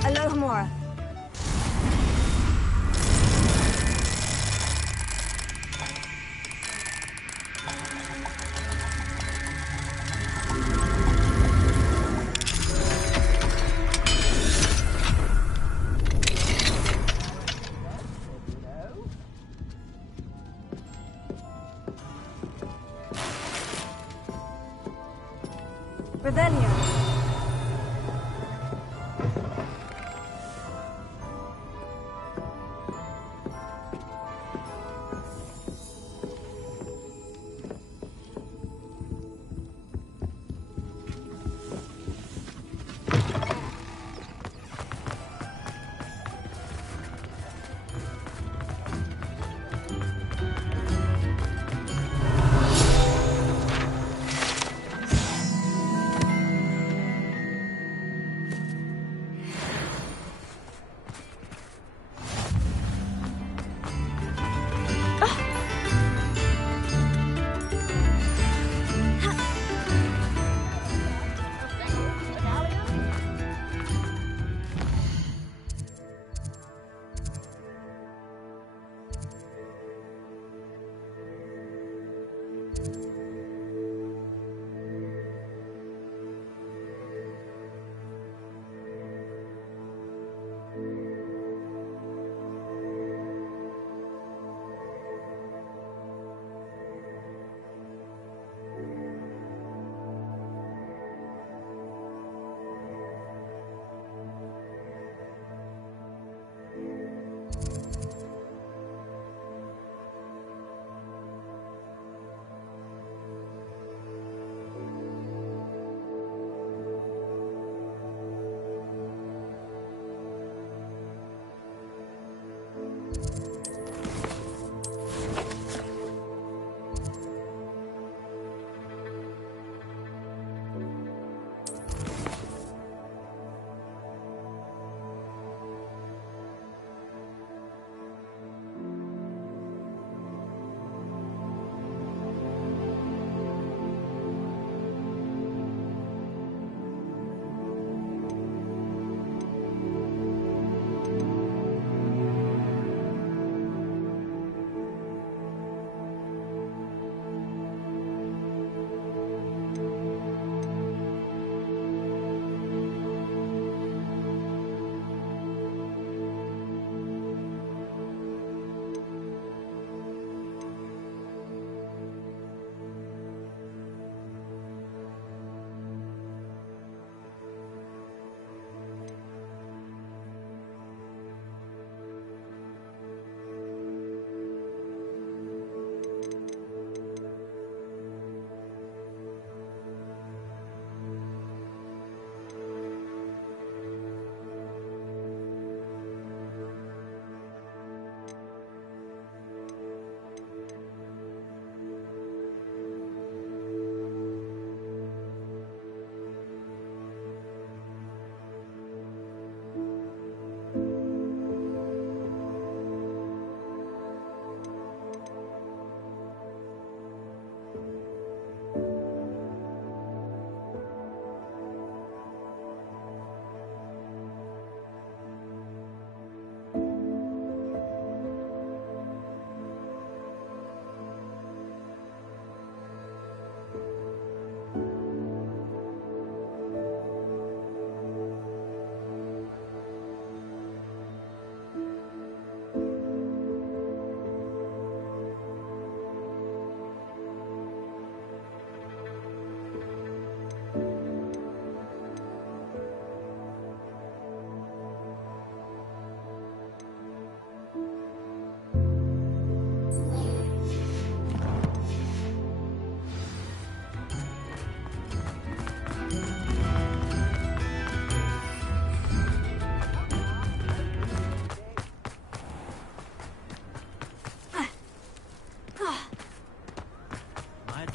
Alohomora. Revelio.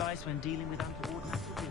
price when dealing with untoward messages.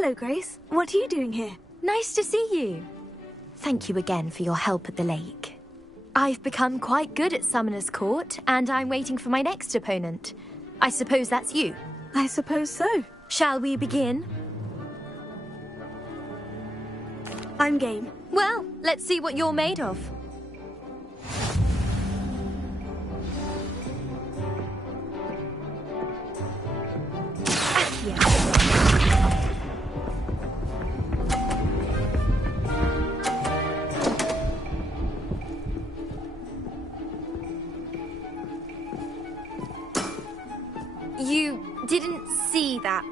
Hello, Grace. What are you doing here? Nice to see you. Thank you again for your help at the lake. I've become quite good at Summoner's Court, and I'm waiting for my next opponent. I suppose that's you. I suppose so. Shall we begin? I'm game. Well, let's see what you're made of. You didn't see that.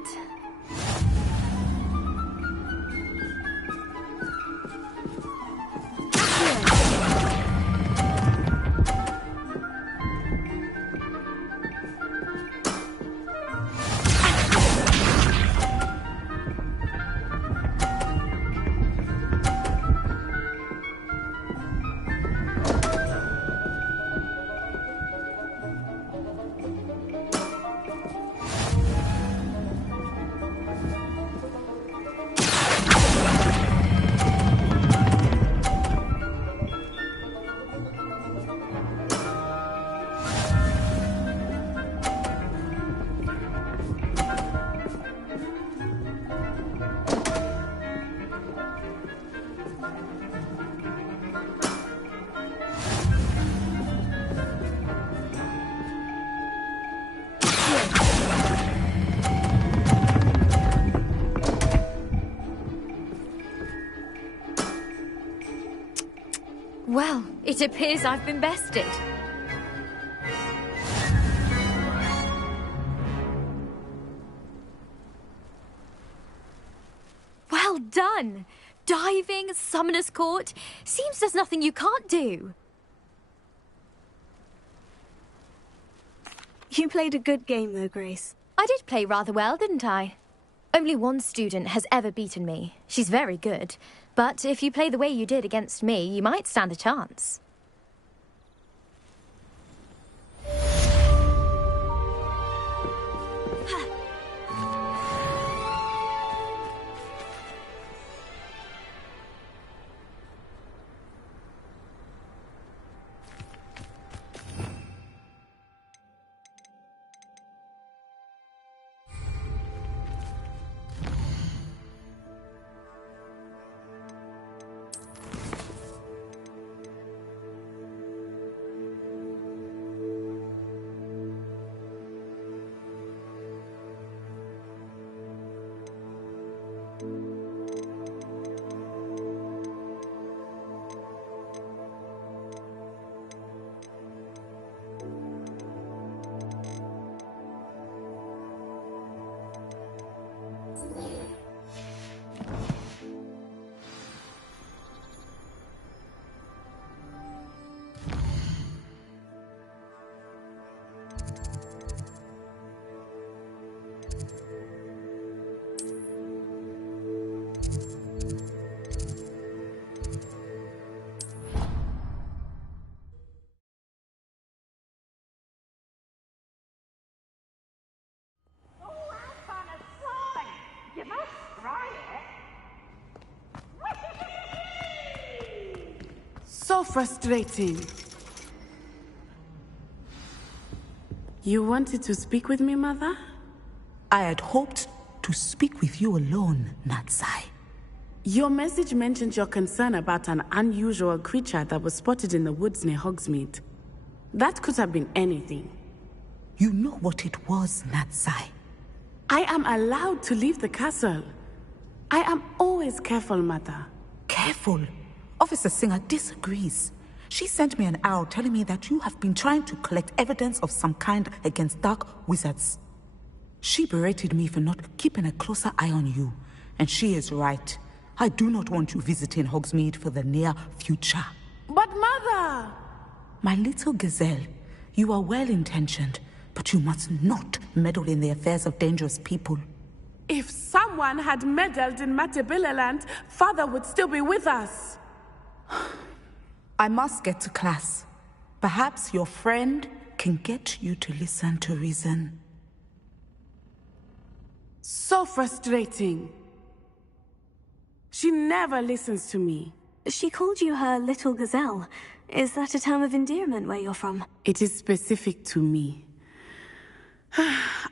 Well, it appears I've been bested. Well done! Diving, Summoner's Court. Seems there's nothing you can't do. You played a good game though, Grace. I did play rather well, didn't I? Only one student has ever beaten me. She's very good. But if you play the way you did against me, you might stand a chance. So frustrating. You wanted to speak with me, Mother? I had hoped to speak with you alone, Natsai. Your message mentioned your concern about an unusual creature that was spotted in the woods near Hogsmeade. That could have been anything. You know what it was, Natsai. I am allowed to leave the castle. I am always careful, Mother. Careful? Officer Singer disagrees. She sent me an owl telling me that you have been trying to collect evidence of some kind against dark wizards. She berated me for not keeping a closer eye on you, and she is right. I do not want you visiting Hogsmeade for the near future. But Mother! My little gazelle, you are well-intentioned, but you must not meddle in the affairs of dangerous people. If someone had meddled in Matabeleland, Father would still be with us. I must get to class. Perhaps your friend can get you to listen to reason. So frustrating. She never listens to me. She called you her little gazelle. Is that a term of endearment where you're from? It is specific to me.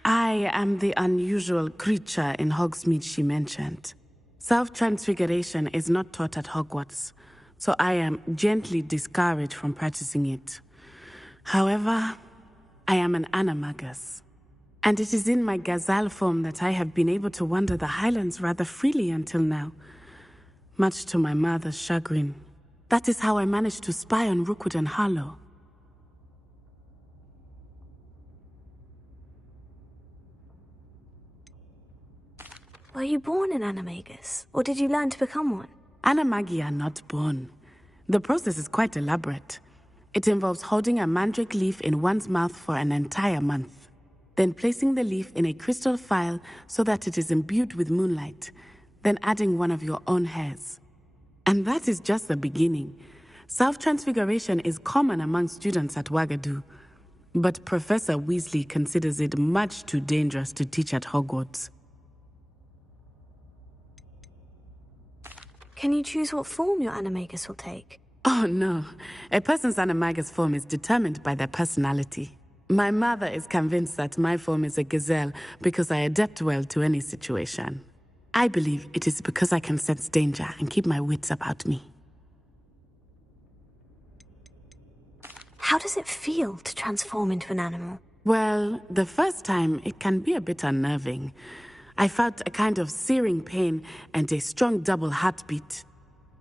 I am the unusual creature in Hogsmeade she mentioned. Self-transfiguration is not taught at Hogwarts, so I am gently discouraged from practicing it. However, I am an animagus, and it is in my gazelle form that I have been able to wander the Highlands rather freely until now, much to my mother's chagrin. That is how I managed to spy on Rookwood and Harlow. Were you born an animagus, or did you learn to become one? Animagi are not born. The process is quite elaborate. It involves holding a mandrake leaf in one's mouth for an entire month, then placing the leaf in a crystal phial so that it is imbued with moonlight, then adding one of your own hairs. And that is just the beginning. Self-transfiguration is common among students at Wagadu, but Professor Weasley considers it much too dangerous to teach at Hogwarts. Can you choose what form your animagus will take? Oh no, a person's animagus form is determined by their personality. My mother is convinced that my form is a gazelle because I adapt well to any situation. I believe it is because I can sense danger and keep my wits about me. How does it feel to transform into an animal? Well, the first time it can be a bit unnerving. I felt a kind of searing pain and a strong double heartbeat.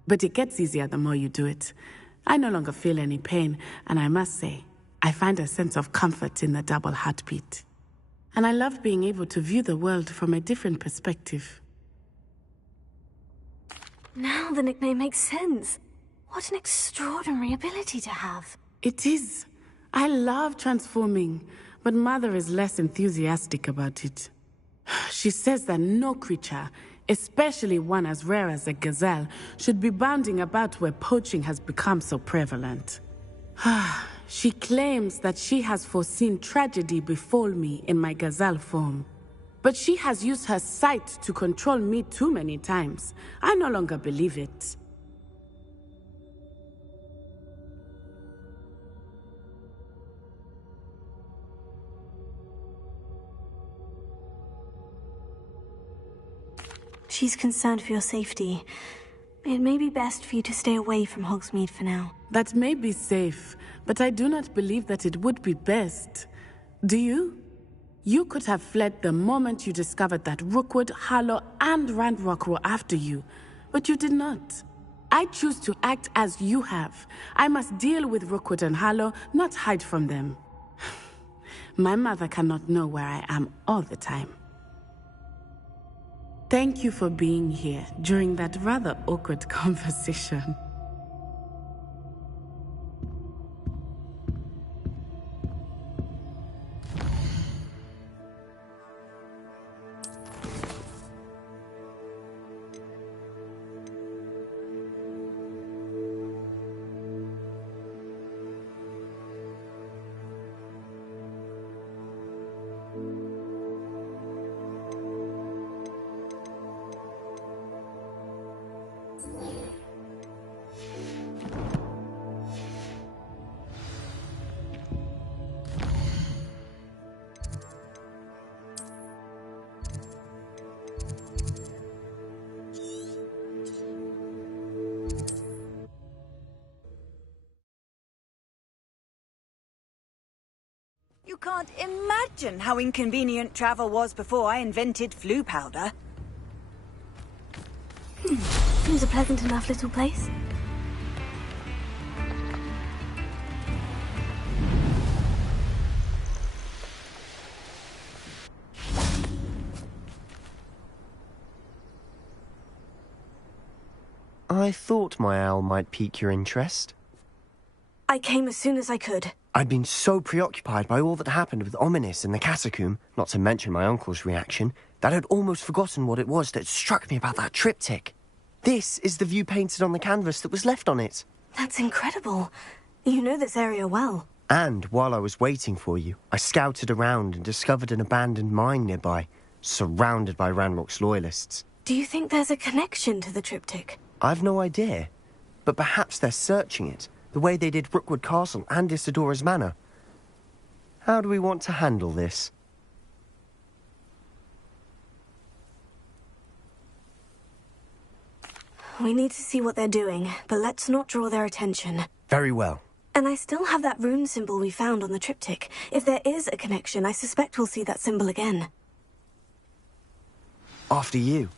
But it gets easier the more you do it. I no longer feel any pain, and I must say, I find a sense of comfort in the double heartbeat. And I love being able to view the world from a different perspective. Now the nickname makes sense. What an extraordinary ability to have. It is. I love transforming, but Mother is less enthusiastic about it. She says that no creature, especially one as rare as a gazelle, should be bounding about where poaching has become so prevalent. She claims that she has foreseen tragedy befall me in my gazelle form. But she has used her sight to control me too many times. I no longer believe it. She's concerned for your safety. It may be best for you to stay away from Hogsmeade for now. That may be safe, but I do not believe that it would be best. Do you? You could have fled the moment you discovered that Rookwood, Harlow, and Ranrock were after you, but you did not. I choose to act as you have. I must deal with Rookwood and Harlow, not hide from them. My mother cannot know where I am all the time. Thank you for being here during that rather awkward conversation. You can't imagine how inconvenient travel was before I invented flu powder. Seems a pleasant enough little place. I thought my owl might pique your interest. I came as soon as I could. I'd been so preoccupied by all that happened with Ominis in the catacomb, not to mention my uncle's reaction, that I'd almost forgotten what it was that struck me about that triptych. This is the view painted on the canvas that was left on it. That's incredible. You know this area well. And while I was waiting for you, I scouted around and discovered an abandoned mine nearby, surrounded by Ranrock's loyalists. Do you think there's a connection to the triptych? I've no idea. But perhaps they're searching it, the way they did Rookwood Castle and Isidora's Manor. How do we want to handle this? We need to see what they're doing, but let's not draw their attention. Very well. And I still have that rune symbol we found on the triptych. If there is a connection, I suspect we'll see that symbol again. After you.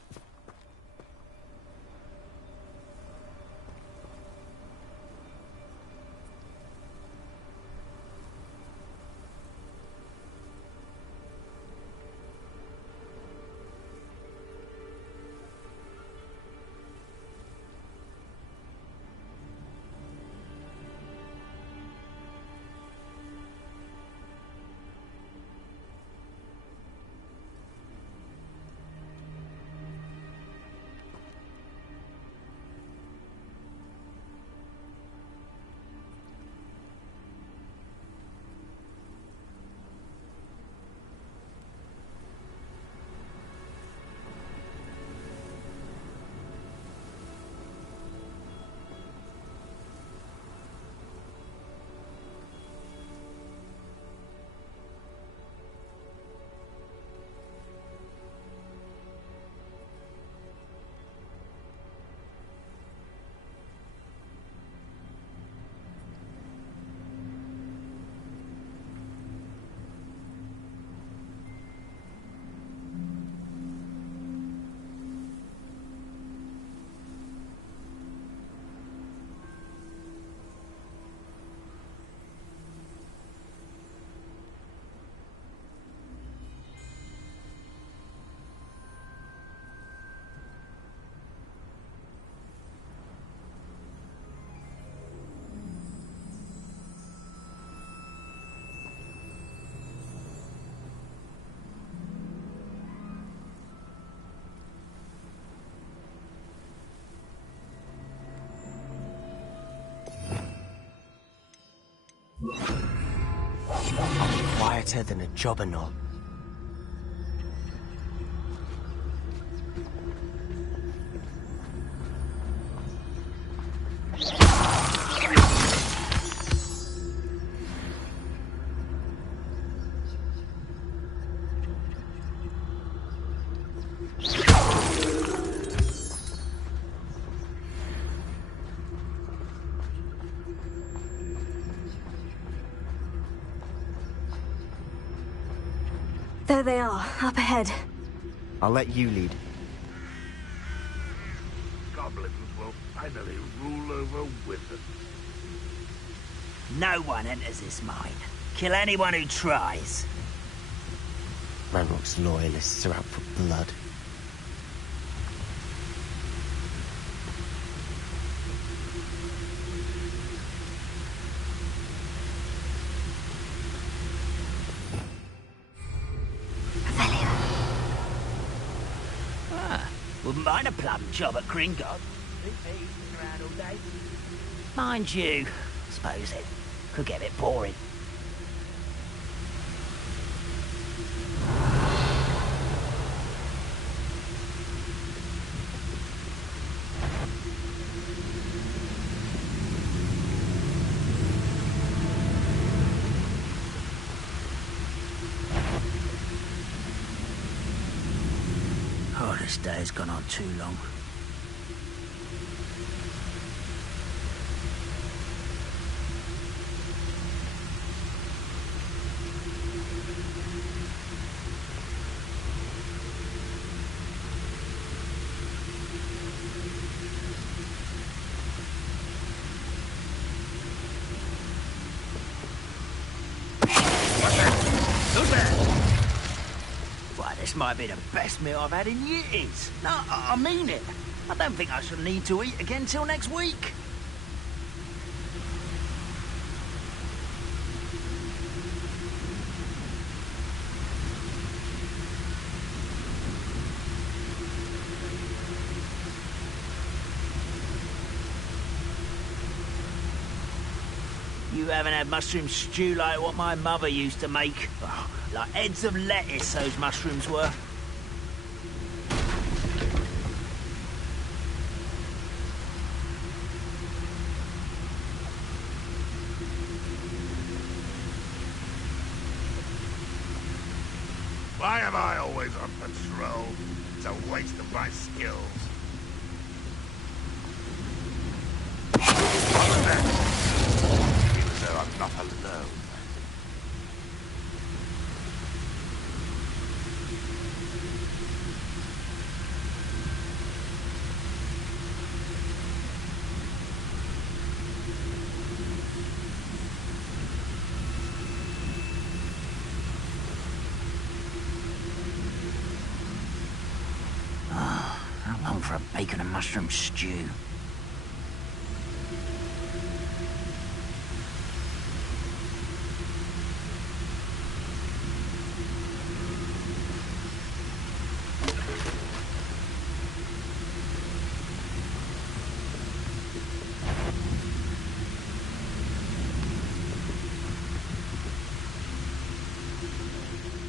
I'm quieter than a jobberknoll. There they are, up ahead. I'll let you lead. Goblins will finally rule over wizards. No one enters this mine. Kill anyone who tries. Ranrock's loyalists are out for blood. Wouldn't mind a plum job at Gringotts. Around all day. Mind you, I suppose it could get a bit boring. Oh, this day's gone on too long. This might be the best meal I've had in years. No, I mean it. I don't think I shall need to eat again till next week. You haven't had mushroom stew like what my mother used to make. Oh, like heads of lettuce, those mushrooms were. Why am I always on patrol? It's a waste of my skills. What's next? Even though I'm not alone. I long for a bacon and mushroom stew.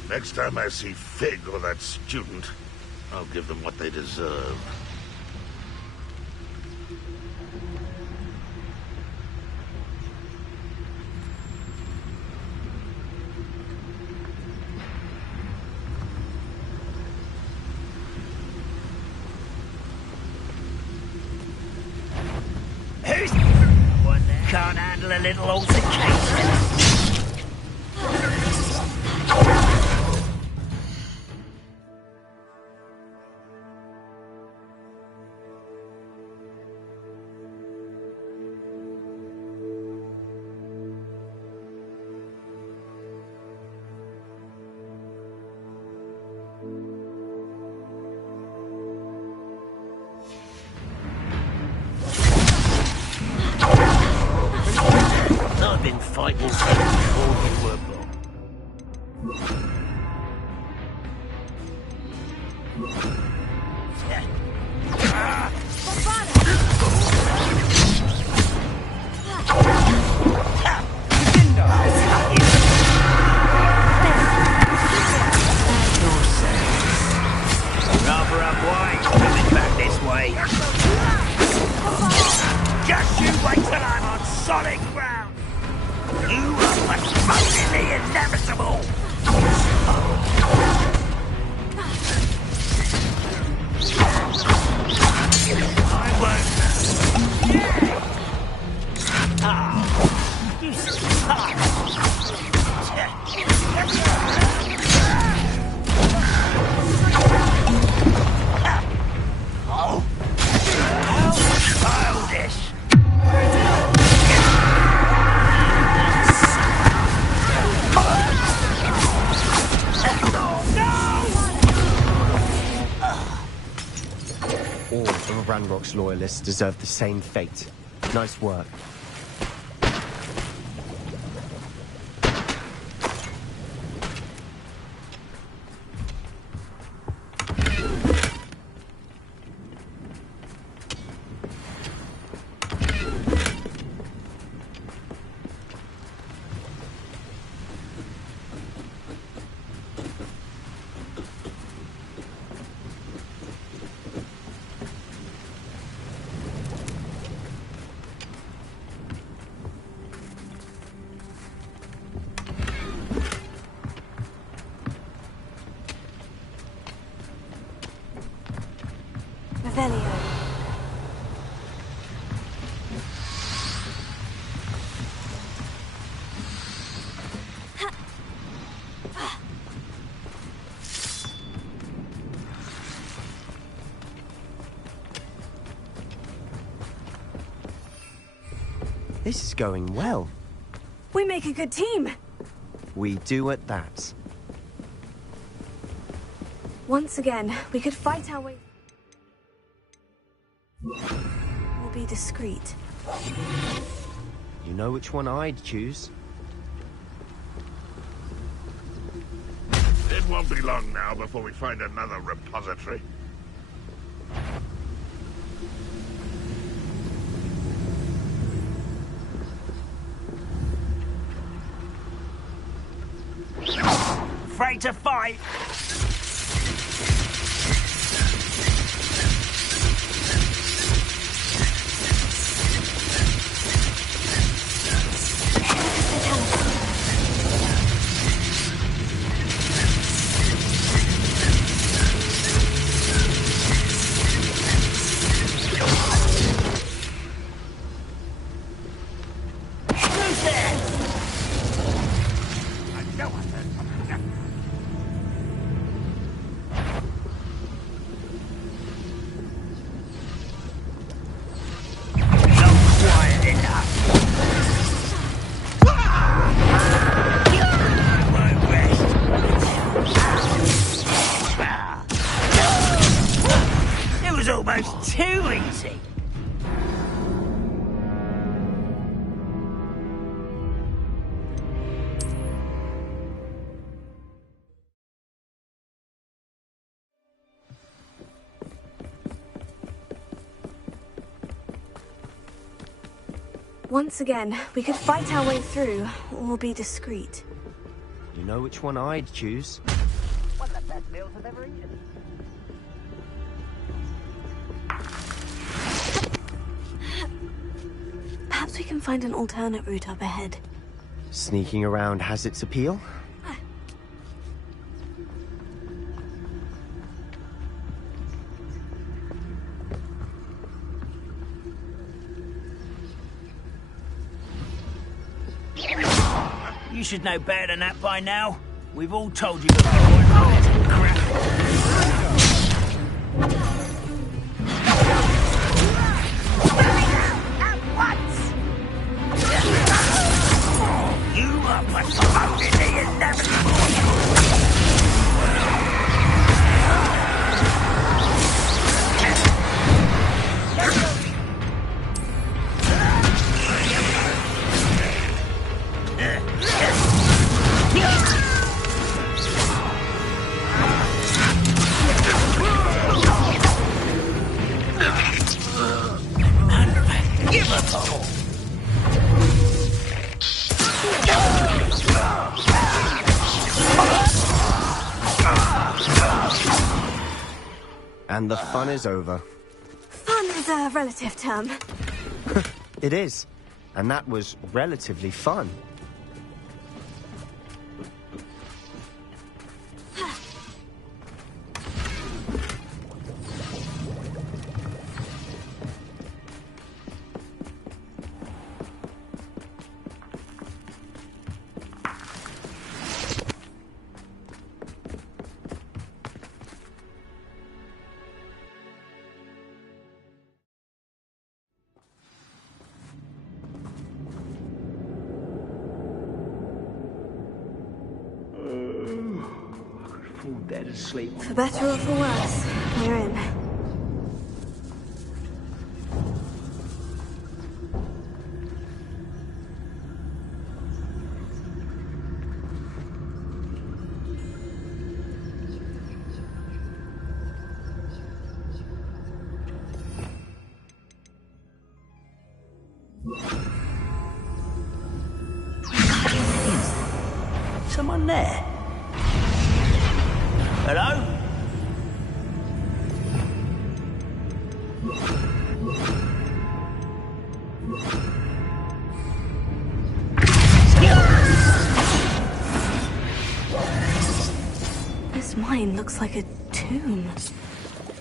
Next time I see Fig or that student, I'll give them what they deserve. Who's one there? Can't handle a little altercation. I've been fighting before you were born. Rather unwise coming back this way. Just you wait till I'm on solid ground. You are postponing the inevitable. I won't. You Oh, how childish. All of Ranrock's loyalists deserve the same fate. Nice work. Revelio. This is going well. We make a good team. We do at that. Once again, we could fight our way. We'll be discreet. You know which one I'd choose. It won't be long now before we find another repository. Afraid to fight? too easy. Once again, we could fight our way through, or be discreet. You know which one I'd choose? One of the best meals I've ever eaten. Perhaps we can find an alternate route up ahead. Sneaking around has its appeal. You should know better than that by now. We've all told you before. Crap. At once! You are postponing the inevitable. And the fun is over. Fun is a relative term. It is. And that was relatively fun. Dead asleep. For better or for worse, we're in. Someone there? Hello? This mine looks like a tomb.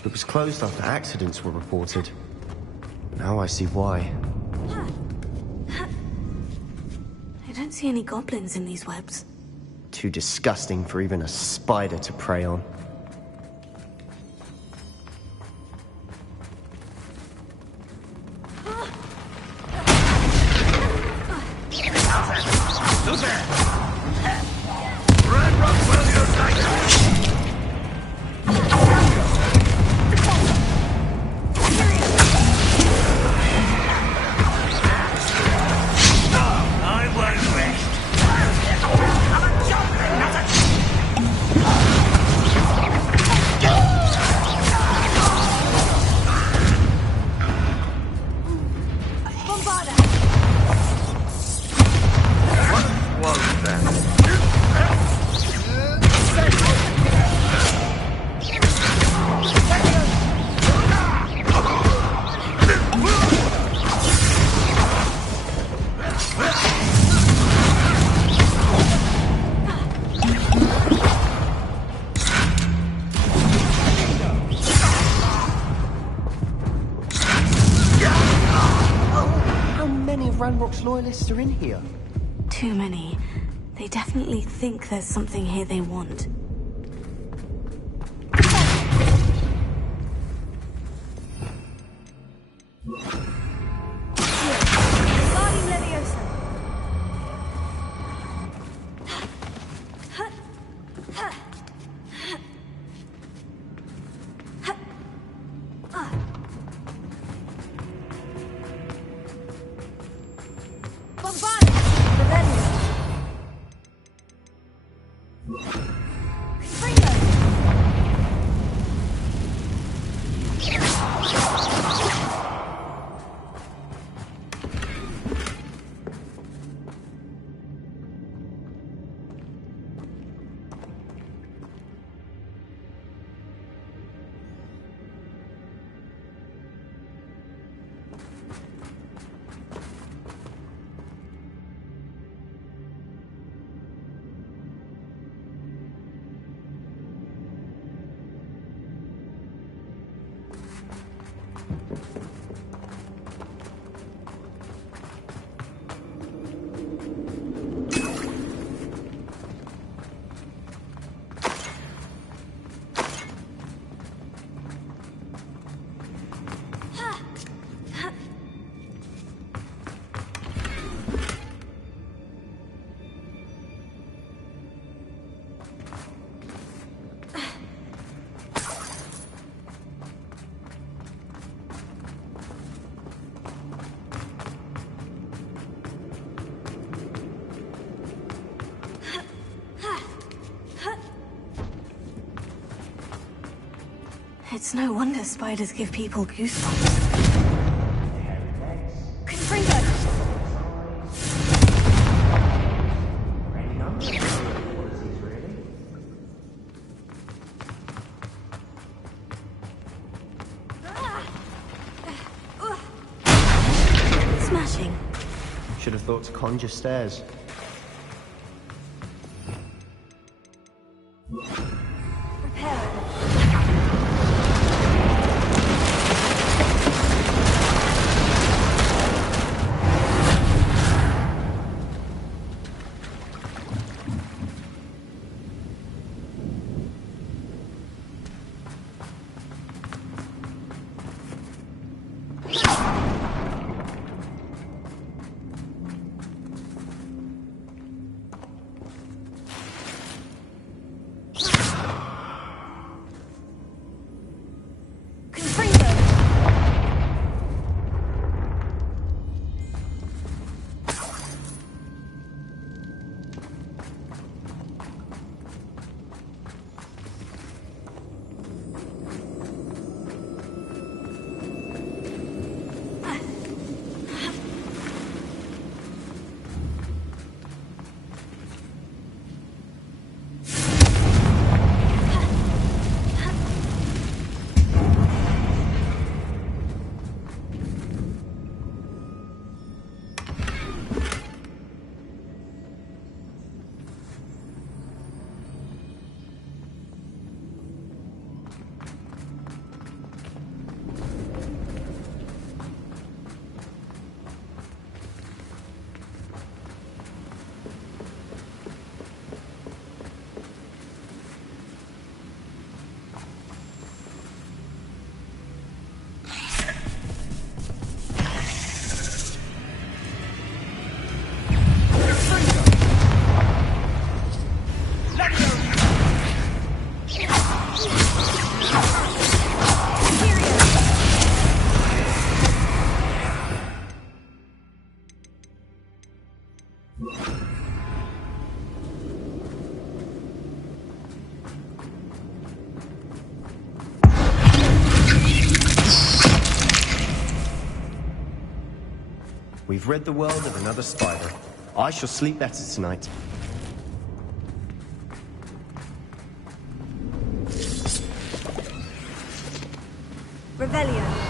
It was closed after accidents were reported. Now I see why. I don't see any goblins in these webs. Too disgusting for even a spider to prey on. Who's there? Run, Rockwell, you're I won't rest. Ranrock's loyalists are in here. Too many. They definitely think there's something here they want. It's no wonder spiders give people goosebumps. Smashing. Should have thought to conjure stairs. We've rid the world of another spider. I shall sleep better tonight. Revelio.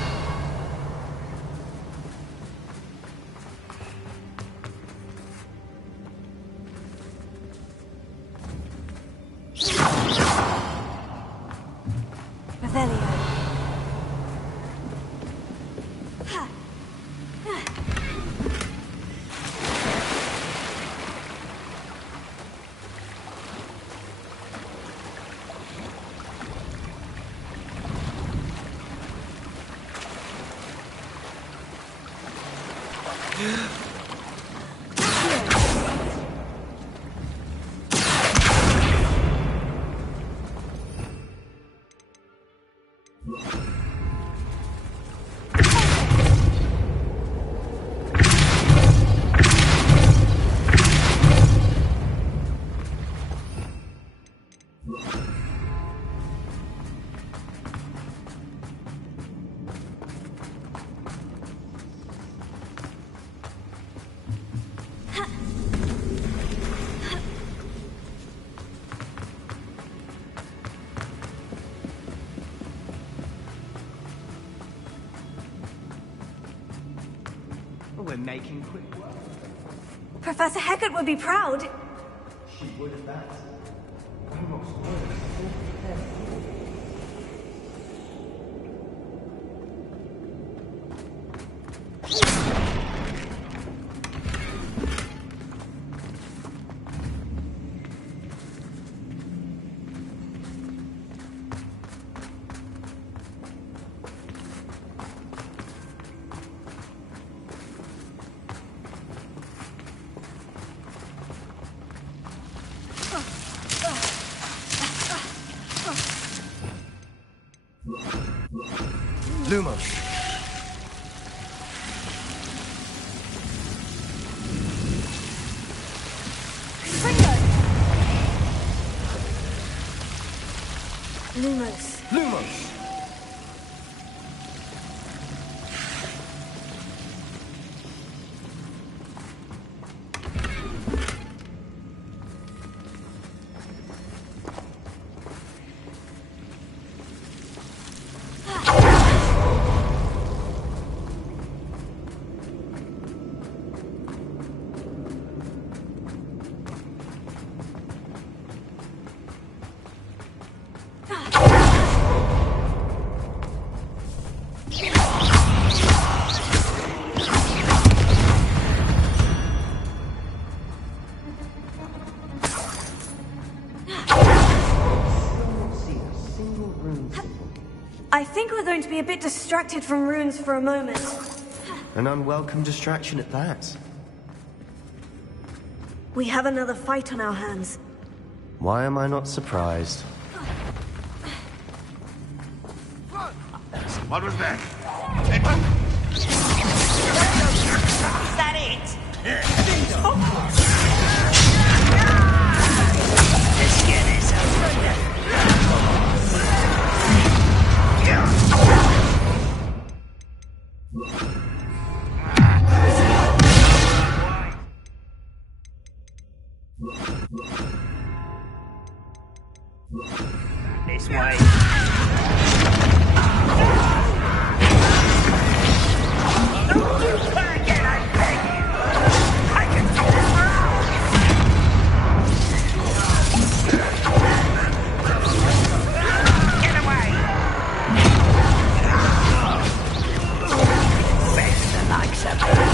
we're making quick work. Professor Hecat would be proud. She would have that. Lumos. Lumos. Lumos. I think we're going to be a bit distracted from runes for a moment. An unwelcome distraction at that. We have another fight on our hands. Why am I not surprised? What was that? Is that it? Let's get this over. This way. Don't you turn again, I beg you! I can do this for hours! Get away! Best the likes of me.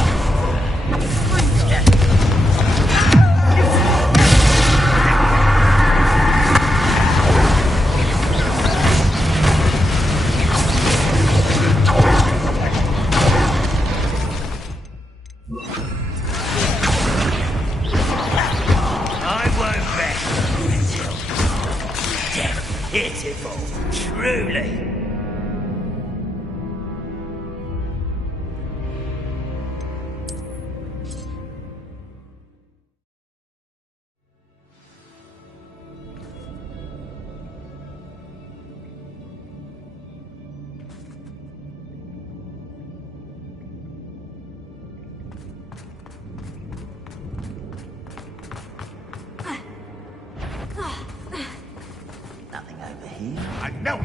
Pitiful, truly. I know.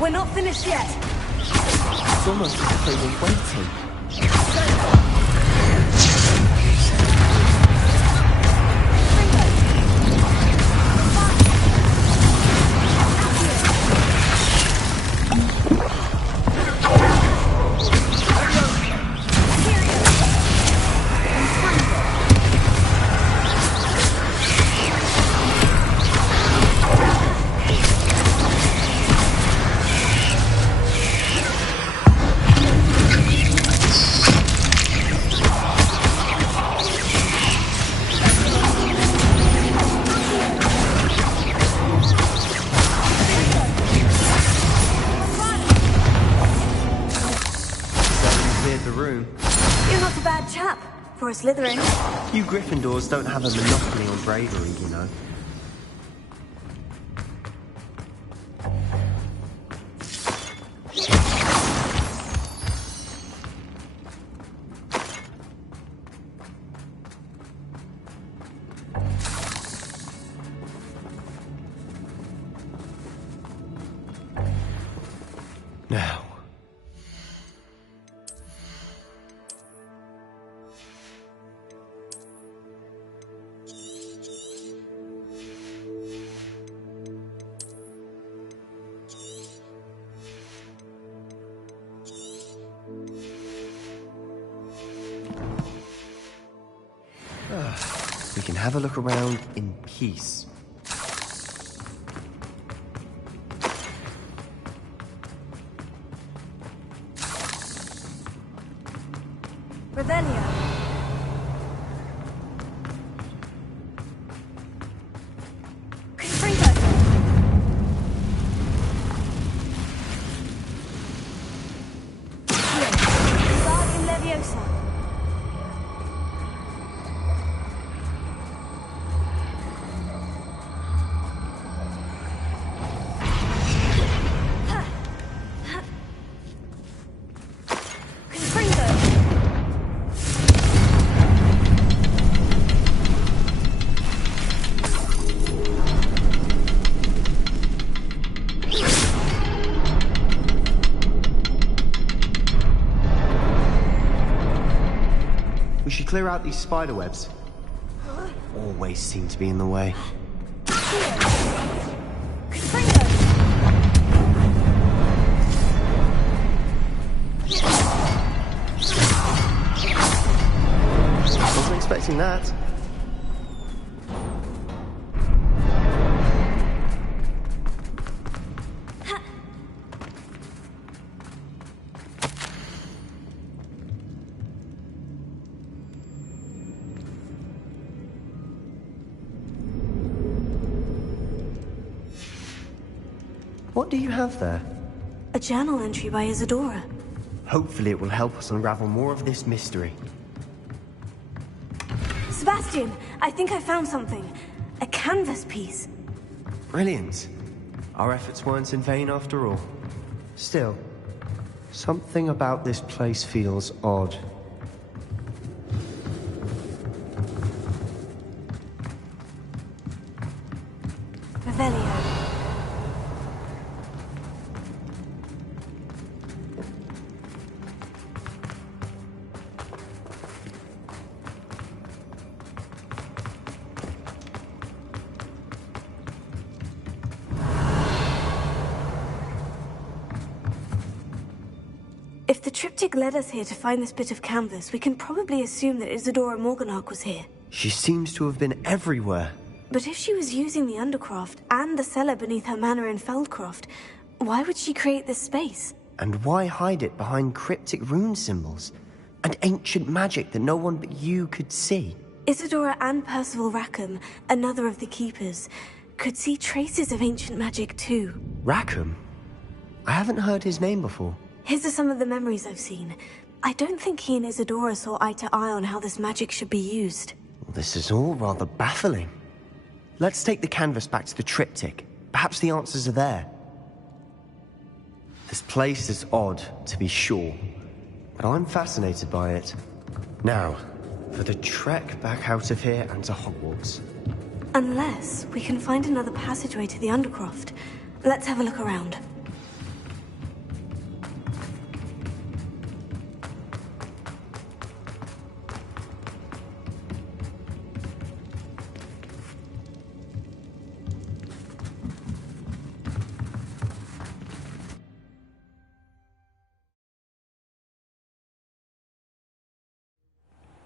We're not finished yet. It's almost as if they were waiting. Slytherin. You Gryffindors don't have a monopoly on bravery, you know. Now. We can have a look around in peace. Revelio. Confringo. Guardian Leviosa. We should clear out these spider webs. Always seem to be in the way. Wasn't expecting that. What do you have there? A journal entry by Isadora. Hopefully it will help us unravel more of this mystery. Sebastian, I think I found something. A canvas piece. Brilliant. Our efforts weren't in vain after all. Still, something about this place feels odd. Revelio. If the triptych led us here to find this bit of canvas, we can probably assume that Isadora Morganach was here. She seems to have been everywhere. But if she was using the Undercroft and the cellar beneath her manor in Feldcroft, why would she create this space? And why hide it behind cryptic rune symbols? And ancient magic that no one but you could see? Isadora and Percival Rackham, another of the Keepers, could see traces of ancient magic too. Rackham? I haven't heard his name before. His are some of the memories I've seen. I don't think he and Isadora saw eye to eye on how this magic should be used. This is all rather baffling. Let's take the canvas back to the triptych. Perhaps the answers are there. This place is odd, to be sure, but I'm fascinated by it. Now, for the trek back out of here and to Hogwarts. Unless we can find another passageway to the Undercroft. Let's have a look around.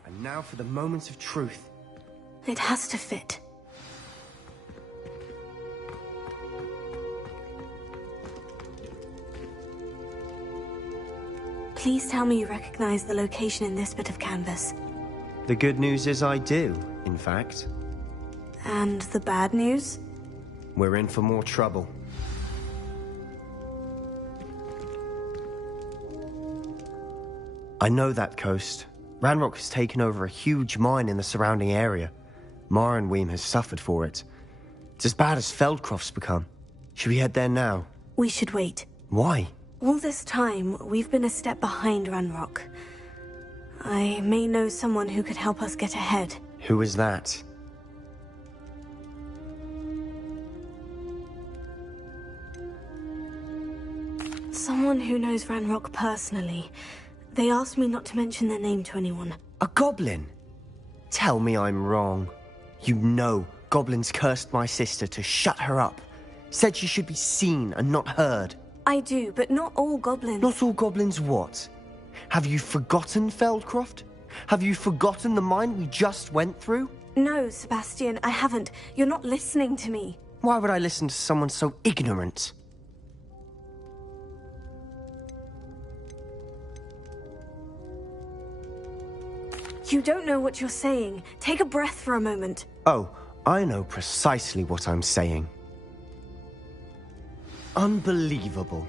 And now for the moment of truth. It has to fit. Please tell me you recognize the location in this bit of canvas. The good news is I do, in fact. And the bad news? We're in for more trouble. I know that coast. Ranrock has taken over a huge mine in the surrounding area. Marenweem has suffered for it. It's as bad as Feldcroft's become. Should we head there now? We should wait. Why? All this time, we've been a step behind Ranrock. I may know someone who could help us get ahead. Who is that? Someone who knows Ranrock personally. They asked me not to mention their name to anyone. A goblin? Tell me I'm wrong. You know goblins cursed my sister to shut her up. Said she should be seen and not heard. I do, but not all goblins. Not all goblins what? Have you forgotten Feldcroft? Have you forgotten the mine we just went through? No, Sebastian, I haven't. You're not listening to me. Why would I listen to someone so ignorant? You don't know what you're saying. Take a breath for a moment. Oh, I know precisely what I'm saying. Unbelievable.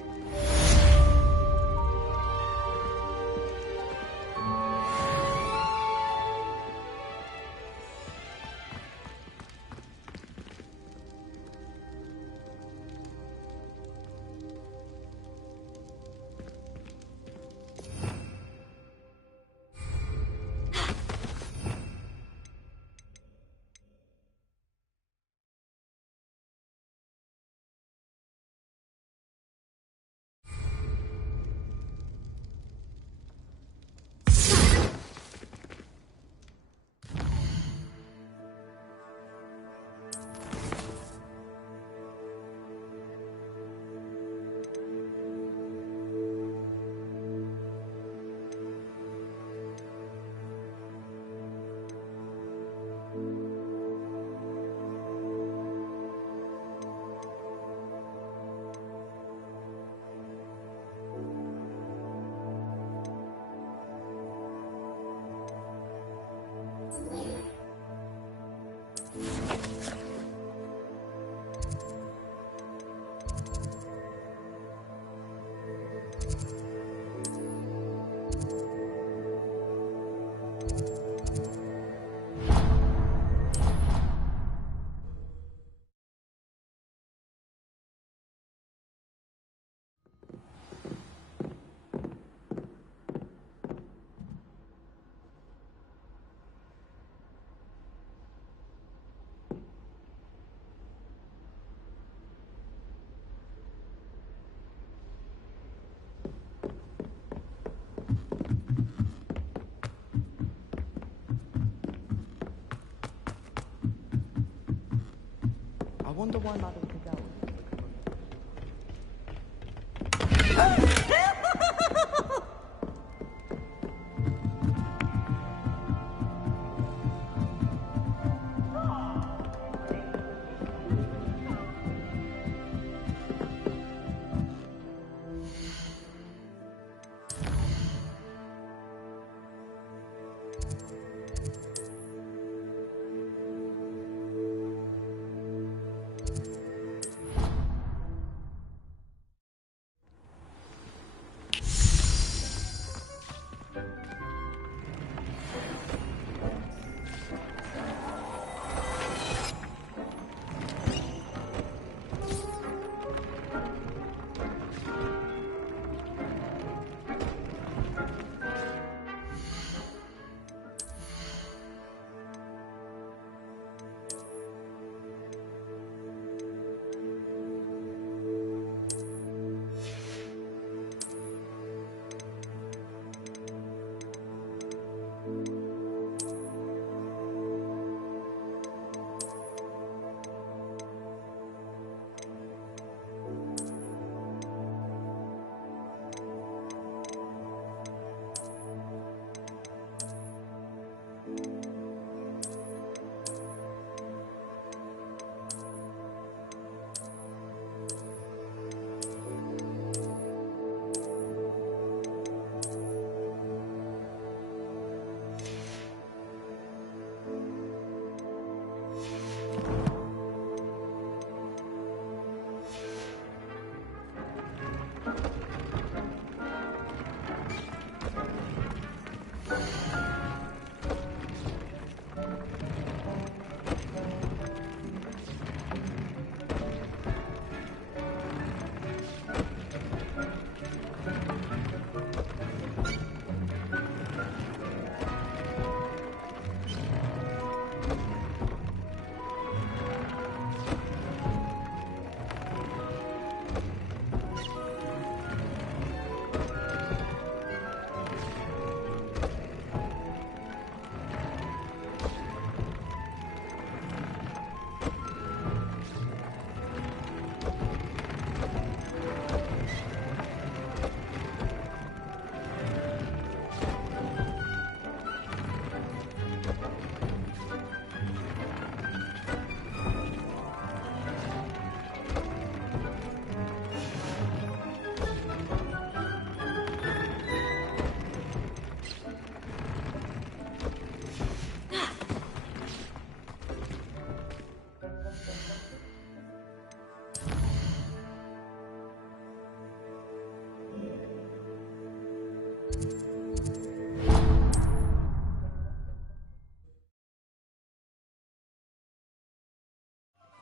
I wonder why Madame Kagao.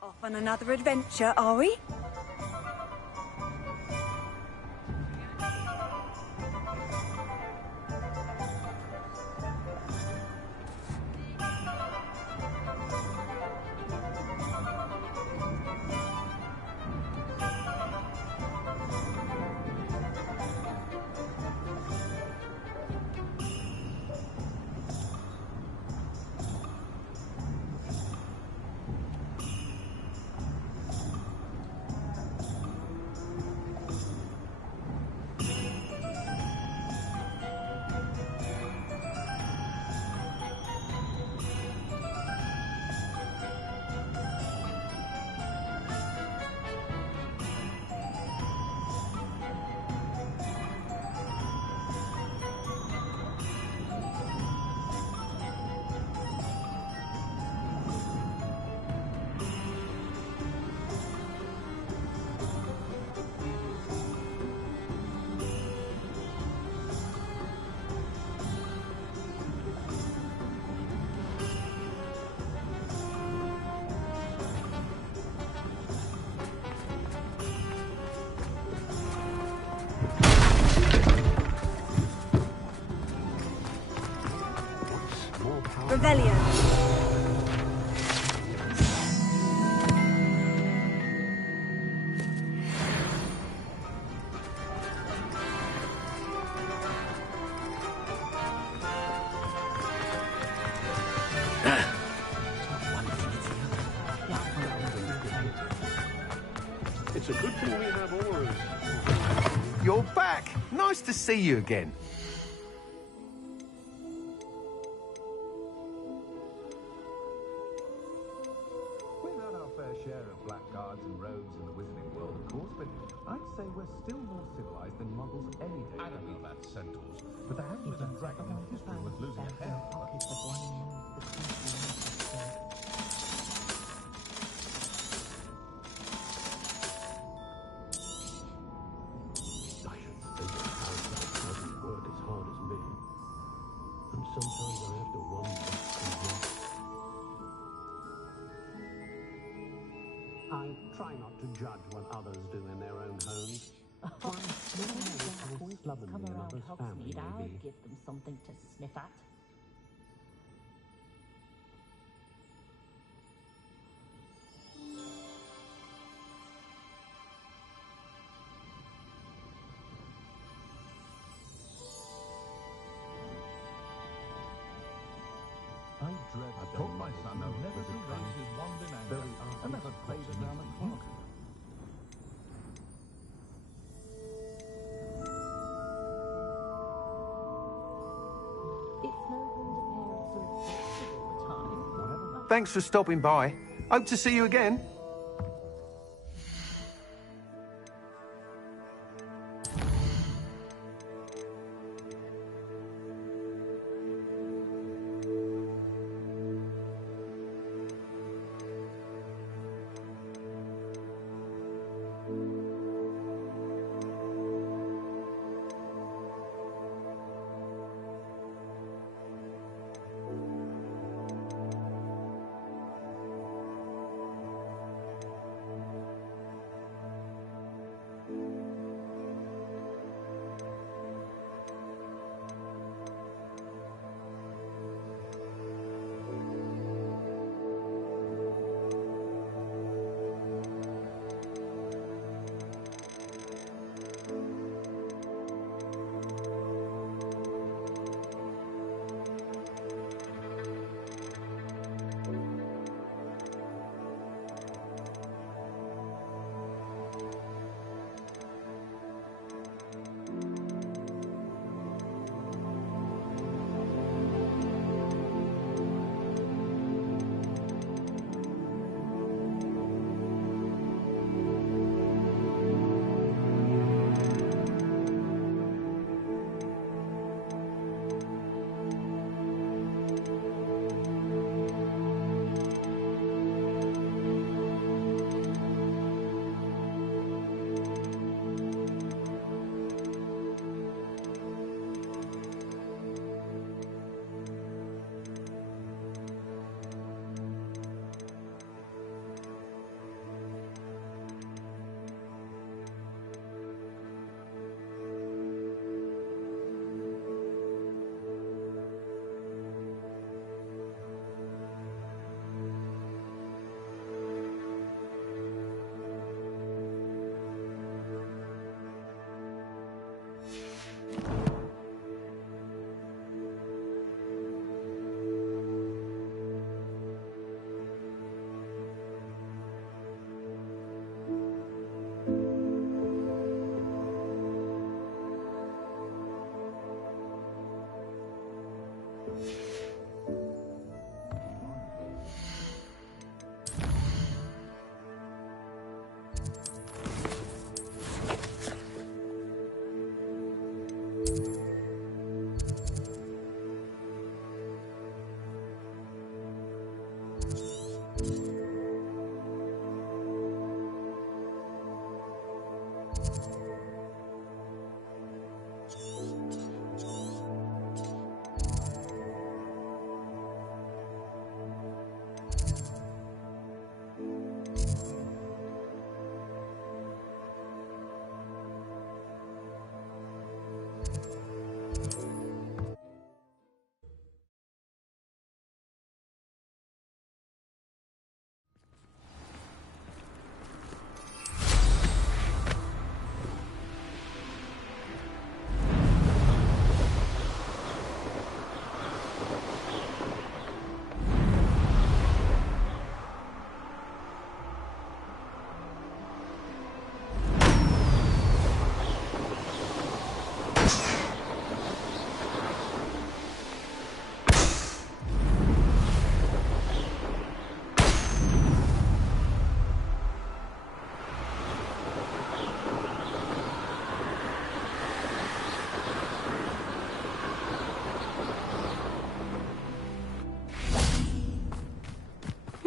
Off on another adventure, are we? Revelio. It's a good thing we have oars. You're back! Nice to see you again. We've had our fair share of blackguards and rogues in the wizarding world, of course, but I'd say we're still more civilized than muggles any day. I don't know about centaurs, but there hasn't been a dragon in history worth losing a head over. Sometimes I have to wonder. I try not to judge what others do in their own homes. Why, no one knows how slovenly another's family may be. Give them something to sniff at. I taught my son never to raise his wand in anger, unless it plays around the clock. Thanks for stopping by. Hope to see you again.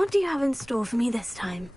What do you have in store for me this time?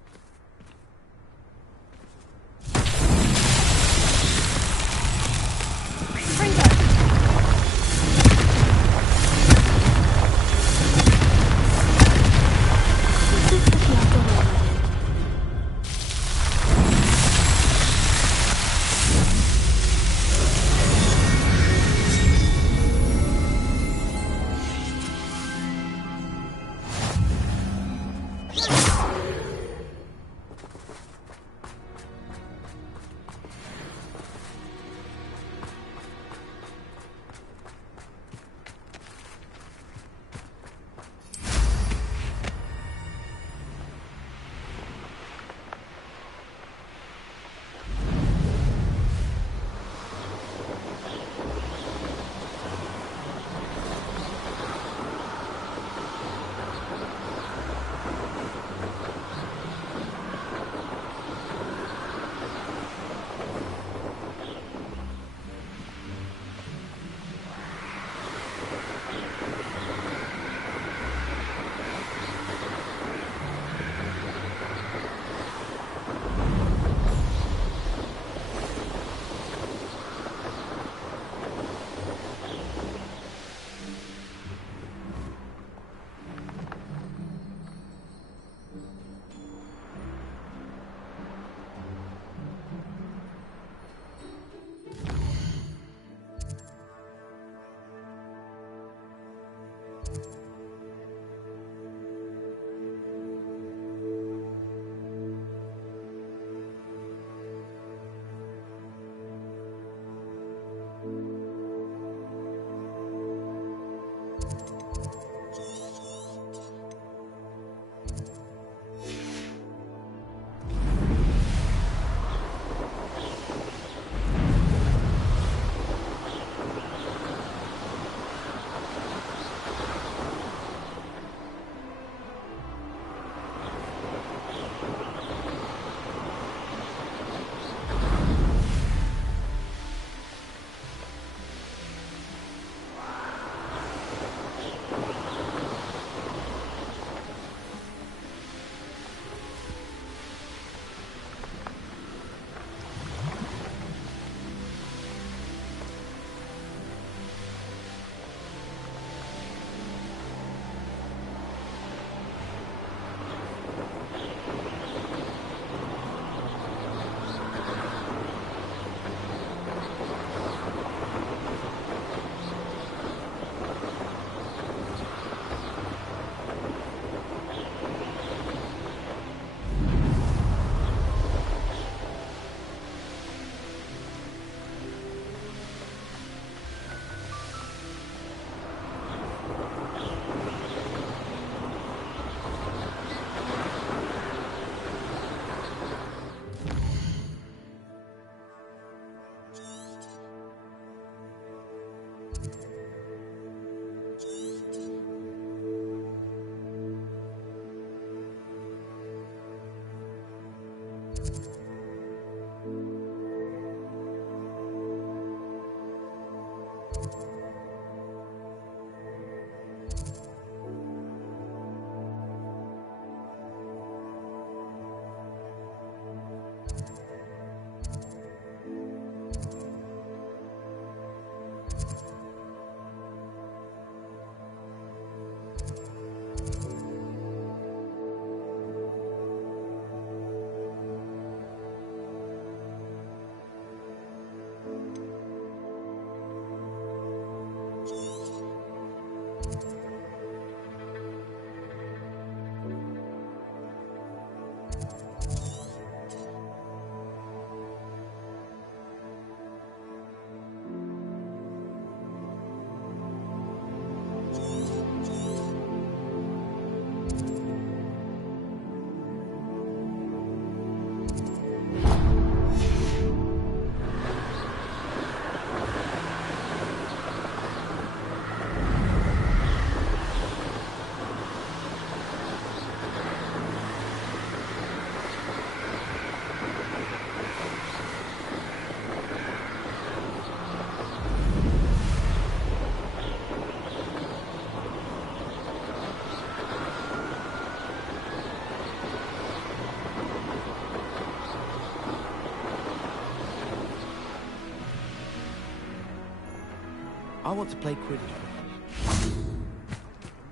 I want to play Quidditch.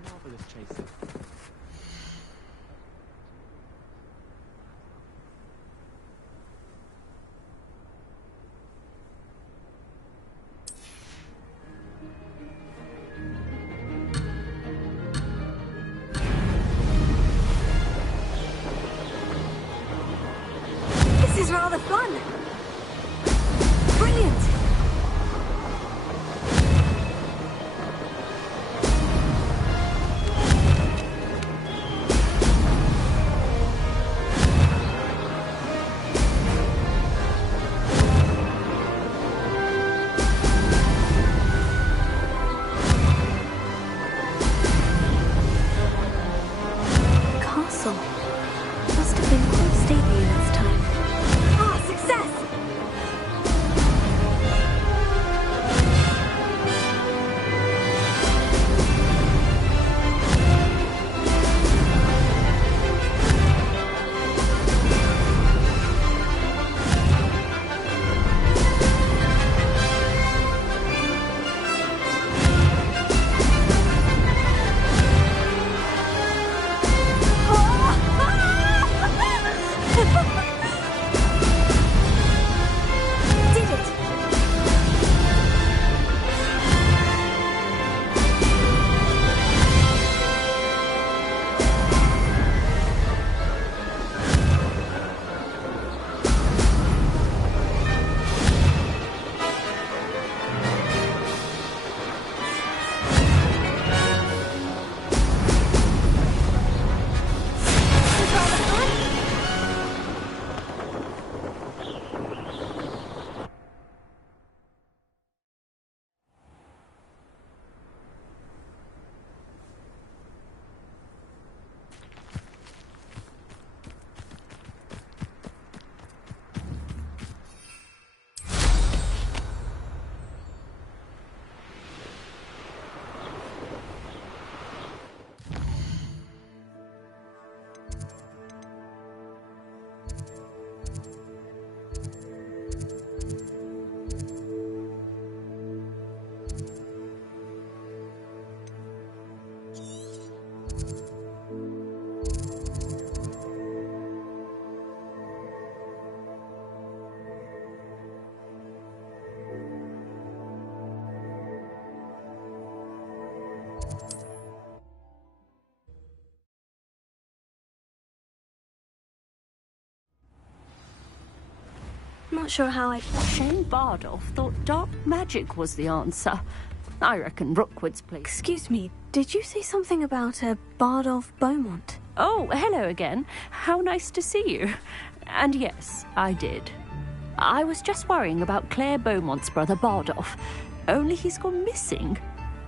Marvelous chaser. This is rather fun. Brilliant. Castle. Must have been quite stately in its time. Ah, success! Did it! Not sure how I... Shane Bardolph thought dark magic was the answer. I reckon Rookwood's place. Excuse me, did you say something about a Bardolph Beaumont? Oh, hello again. How nice to see you. And yes, I did. I was just worrying about Claire Beaumont's brother Bardolph. Only he's gone missing.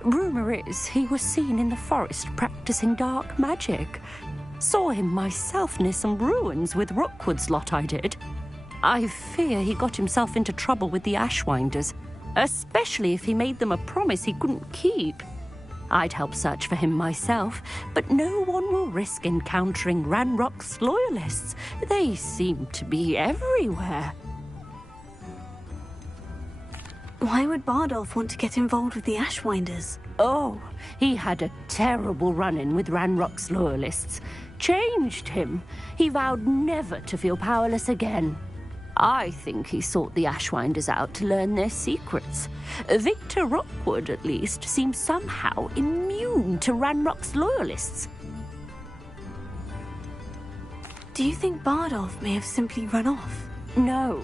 Rumour is he was seen in the forest practicing dark magic. Saw him myself near some ruins with Rookwood's lot, I did. I fear he got himself into trouble with the Ashwinders, especially if he made them a promise he couldn't keep. I'd help search for him myself, but no one will risk encountering Ranrock's loyalists. They seem to be everywhere. Why would Bardolph want to get involved with the Ashwinders? Oh, he had a terrible run-in with Ranrock's loyalists. Changed him. He vowed never to feel powerless again. I think he sought the Ashwinders out to learn their secrets. Victor Rookwood, at least, seems somehow immune to Ranrock's loyalists. Do you think Bardolph may have simply run off? No.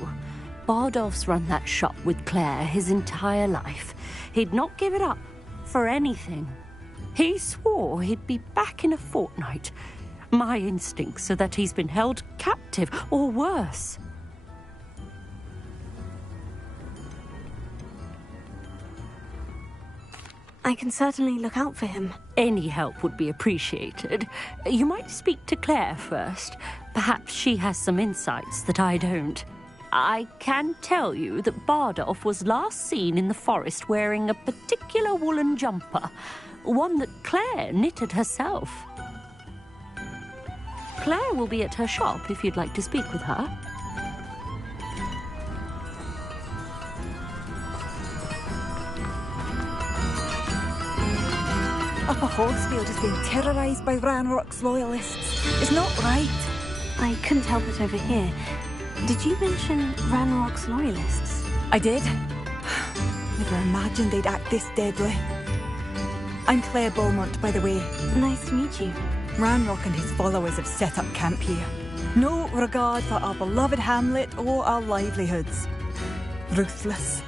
Bardolph's run that shop with Claire his entire life. He'd not give it up for anything. He swore he'd be back in a fortnight. My instincts are that he's been held captive, or worse. I can certainly look out for him. Any help would be appreciated. You might speak to Claire first. Perhaps she has some insights that I don't. I can tell you that Bardolph was last seen in the forest wearing a particular woolen jumper, one that Claire knitted herself. Claire will be at her shop if you'd like to speak with her. Upper Hogsfield is being terrorised by Ranrock's loyalists. It's not right. I couldn't help it over here. Did you mention Ranrock's loyalists? I did. Never imagined they'd act this deadly. I'm Claire Beaumont, by the way. Nice to meet you. Ranrock and his followers have set up camp here. No regard for our beloved hamlet or our livelihoods. Ruthless.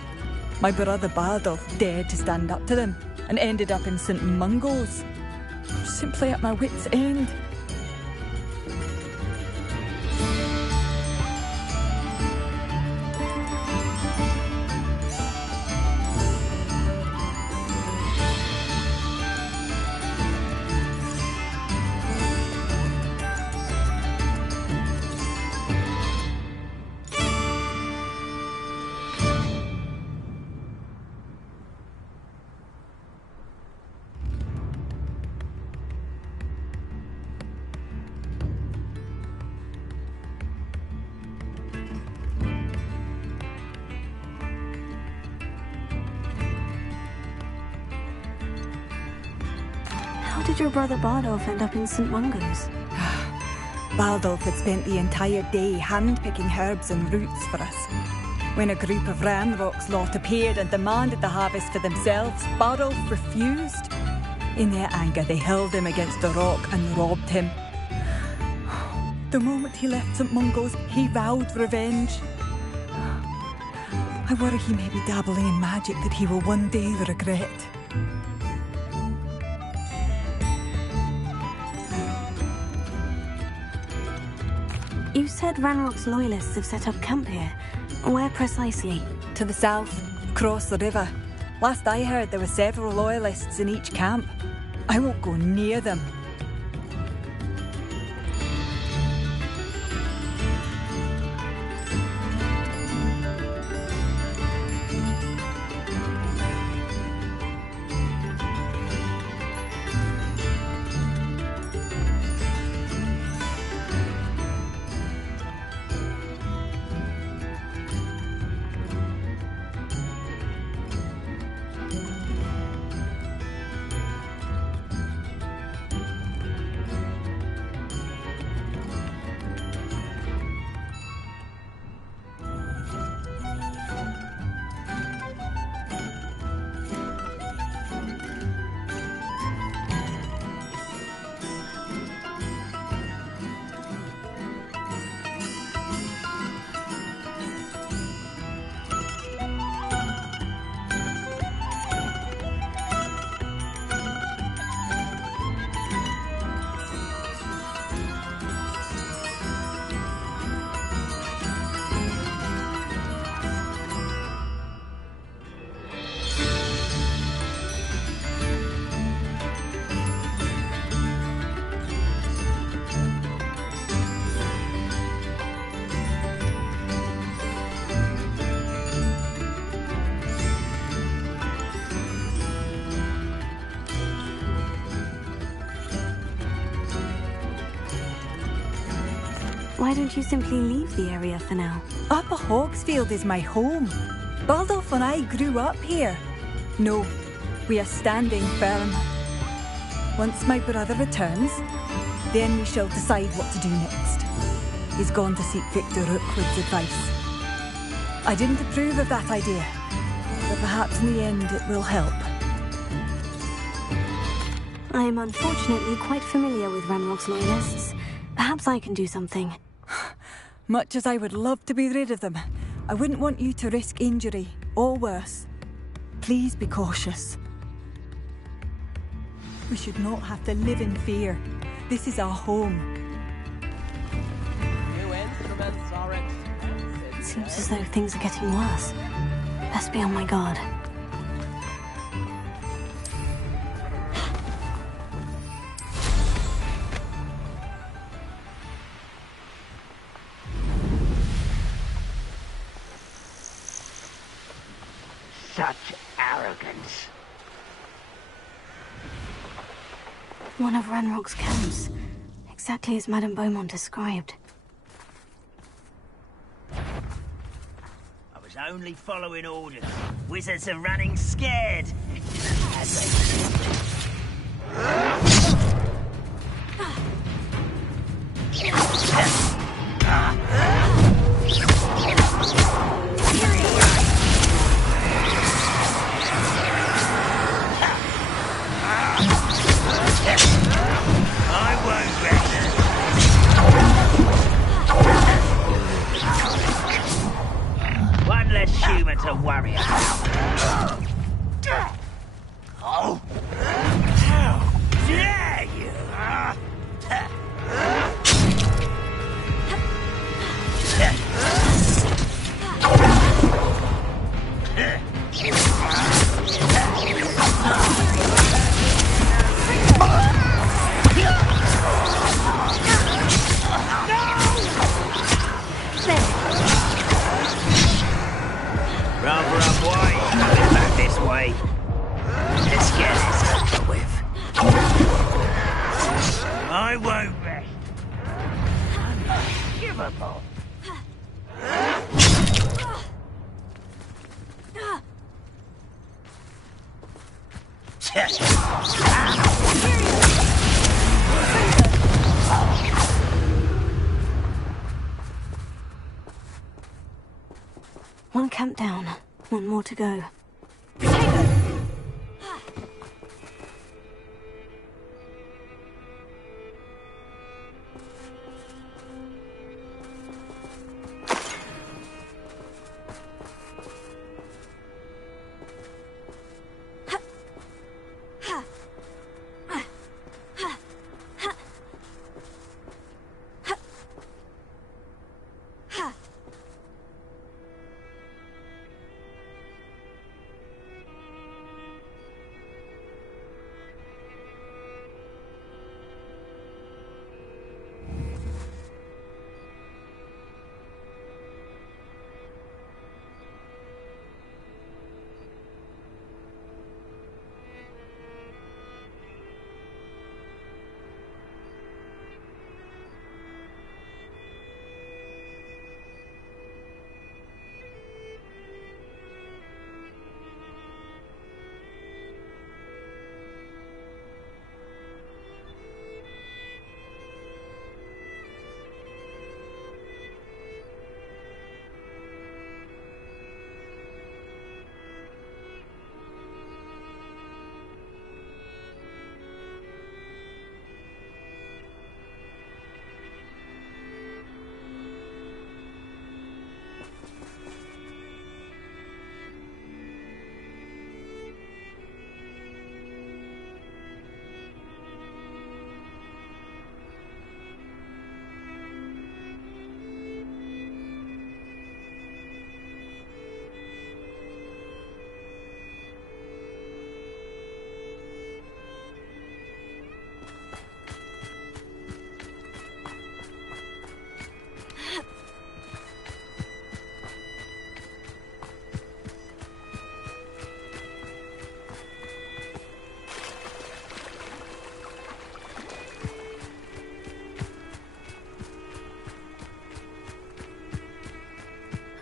My brother Bardolph dared to stand up to them and ended up in St. Mungo's. I'm simply at my wit's end. How did your brother Bardolph end up in St. Mungo's? Bardolph had spent the entire day hand-picking herbs and roots for us. When a group of Ranrock's lot appeared and demanded the harvest for themselves, Bardolph refused. In their anger, they hurled him against a rock and robbed him. The moment he left St. Mungo's, he vowed revenge. I worry he may be dabbling in magic that he will one day regret. You said Ranrock's loyalists have set up camp here. Where precisely? To the south, across the river. Last I heard, there were several loyalists in each camp. I won't go near them. Why don't you simply leave the area for now? Upper Hogsfield is my home. Bardolph and I grew up here. No, we are standing firm. Once my brother returns, then we shall decide what to do next. He's gone to seek Victor Rookwood's advice. I didn't approve of that idea, but perhaps in the end it will help. I am unfortunately quite familiar with Ranrock's loyalists. Perhaps I can do something. Much as I would love to be rid of them, I wouldn't want you to risk injury, or worse. Please be cautious. We should not have to live in fear. This is our home. New instruments are expensive. It seems as though things are getting worse. Best be on my guard. Such arrogance. One of Ranrock's camps. Exactly as Madame Beaumont described. I was only following orders. Wizards are running scared. One less human to worry about. Oh! How dare you! Rather unwise coming back this way. Let's get this over with. I won't rest. Unforgivable. One camp down, one more to go.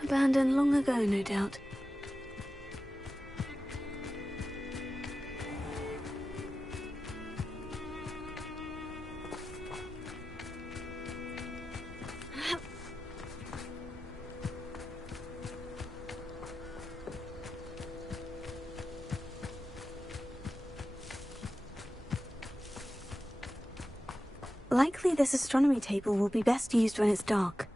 Abandoned long ago, no doubt. Likely this astronomy table will be best used when it's dark.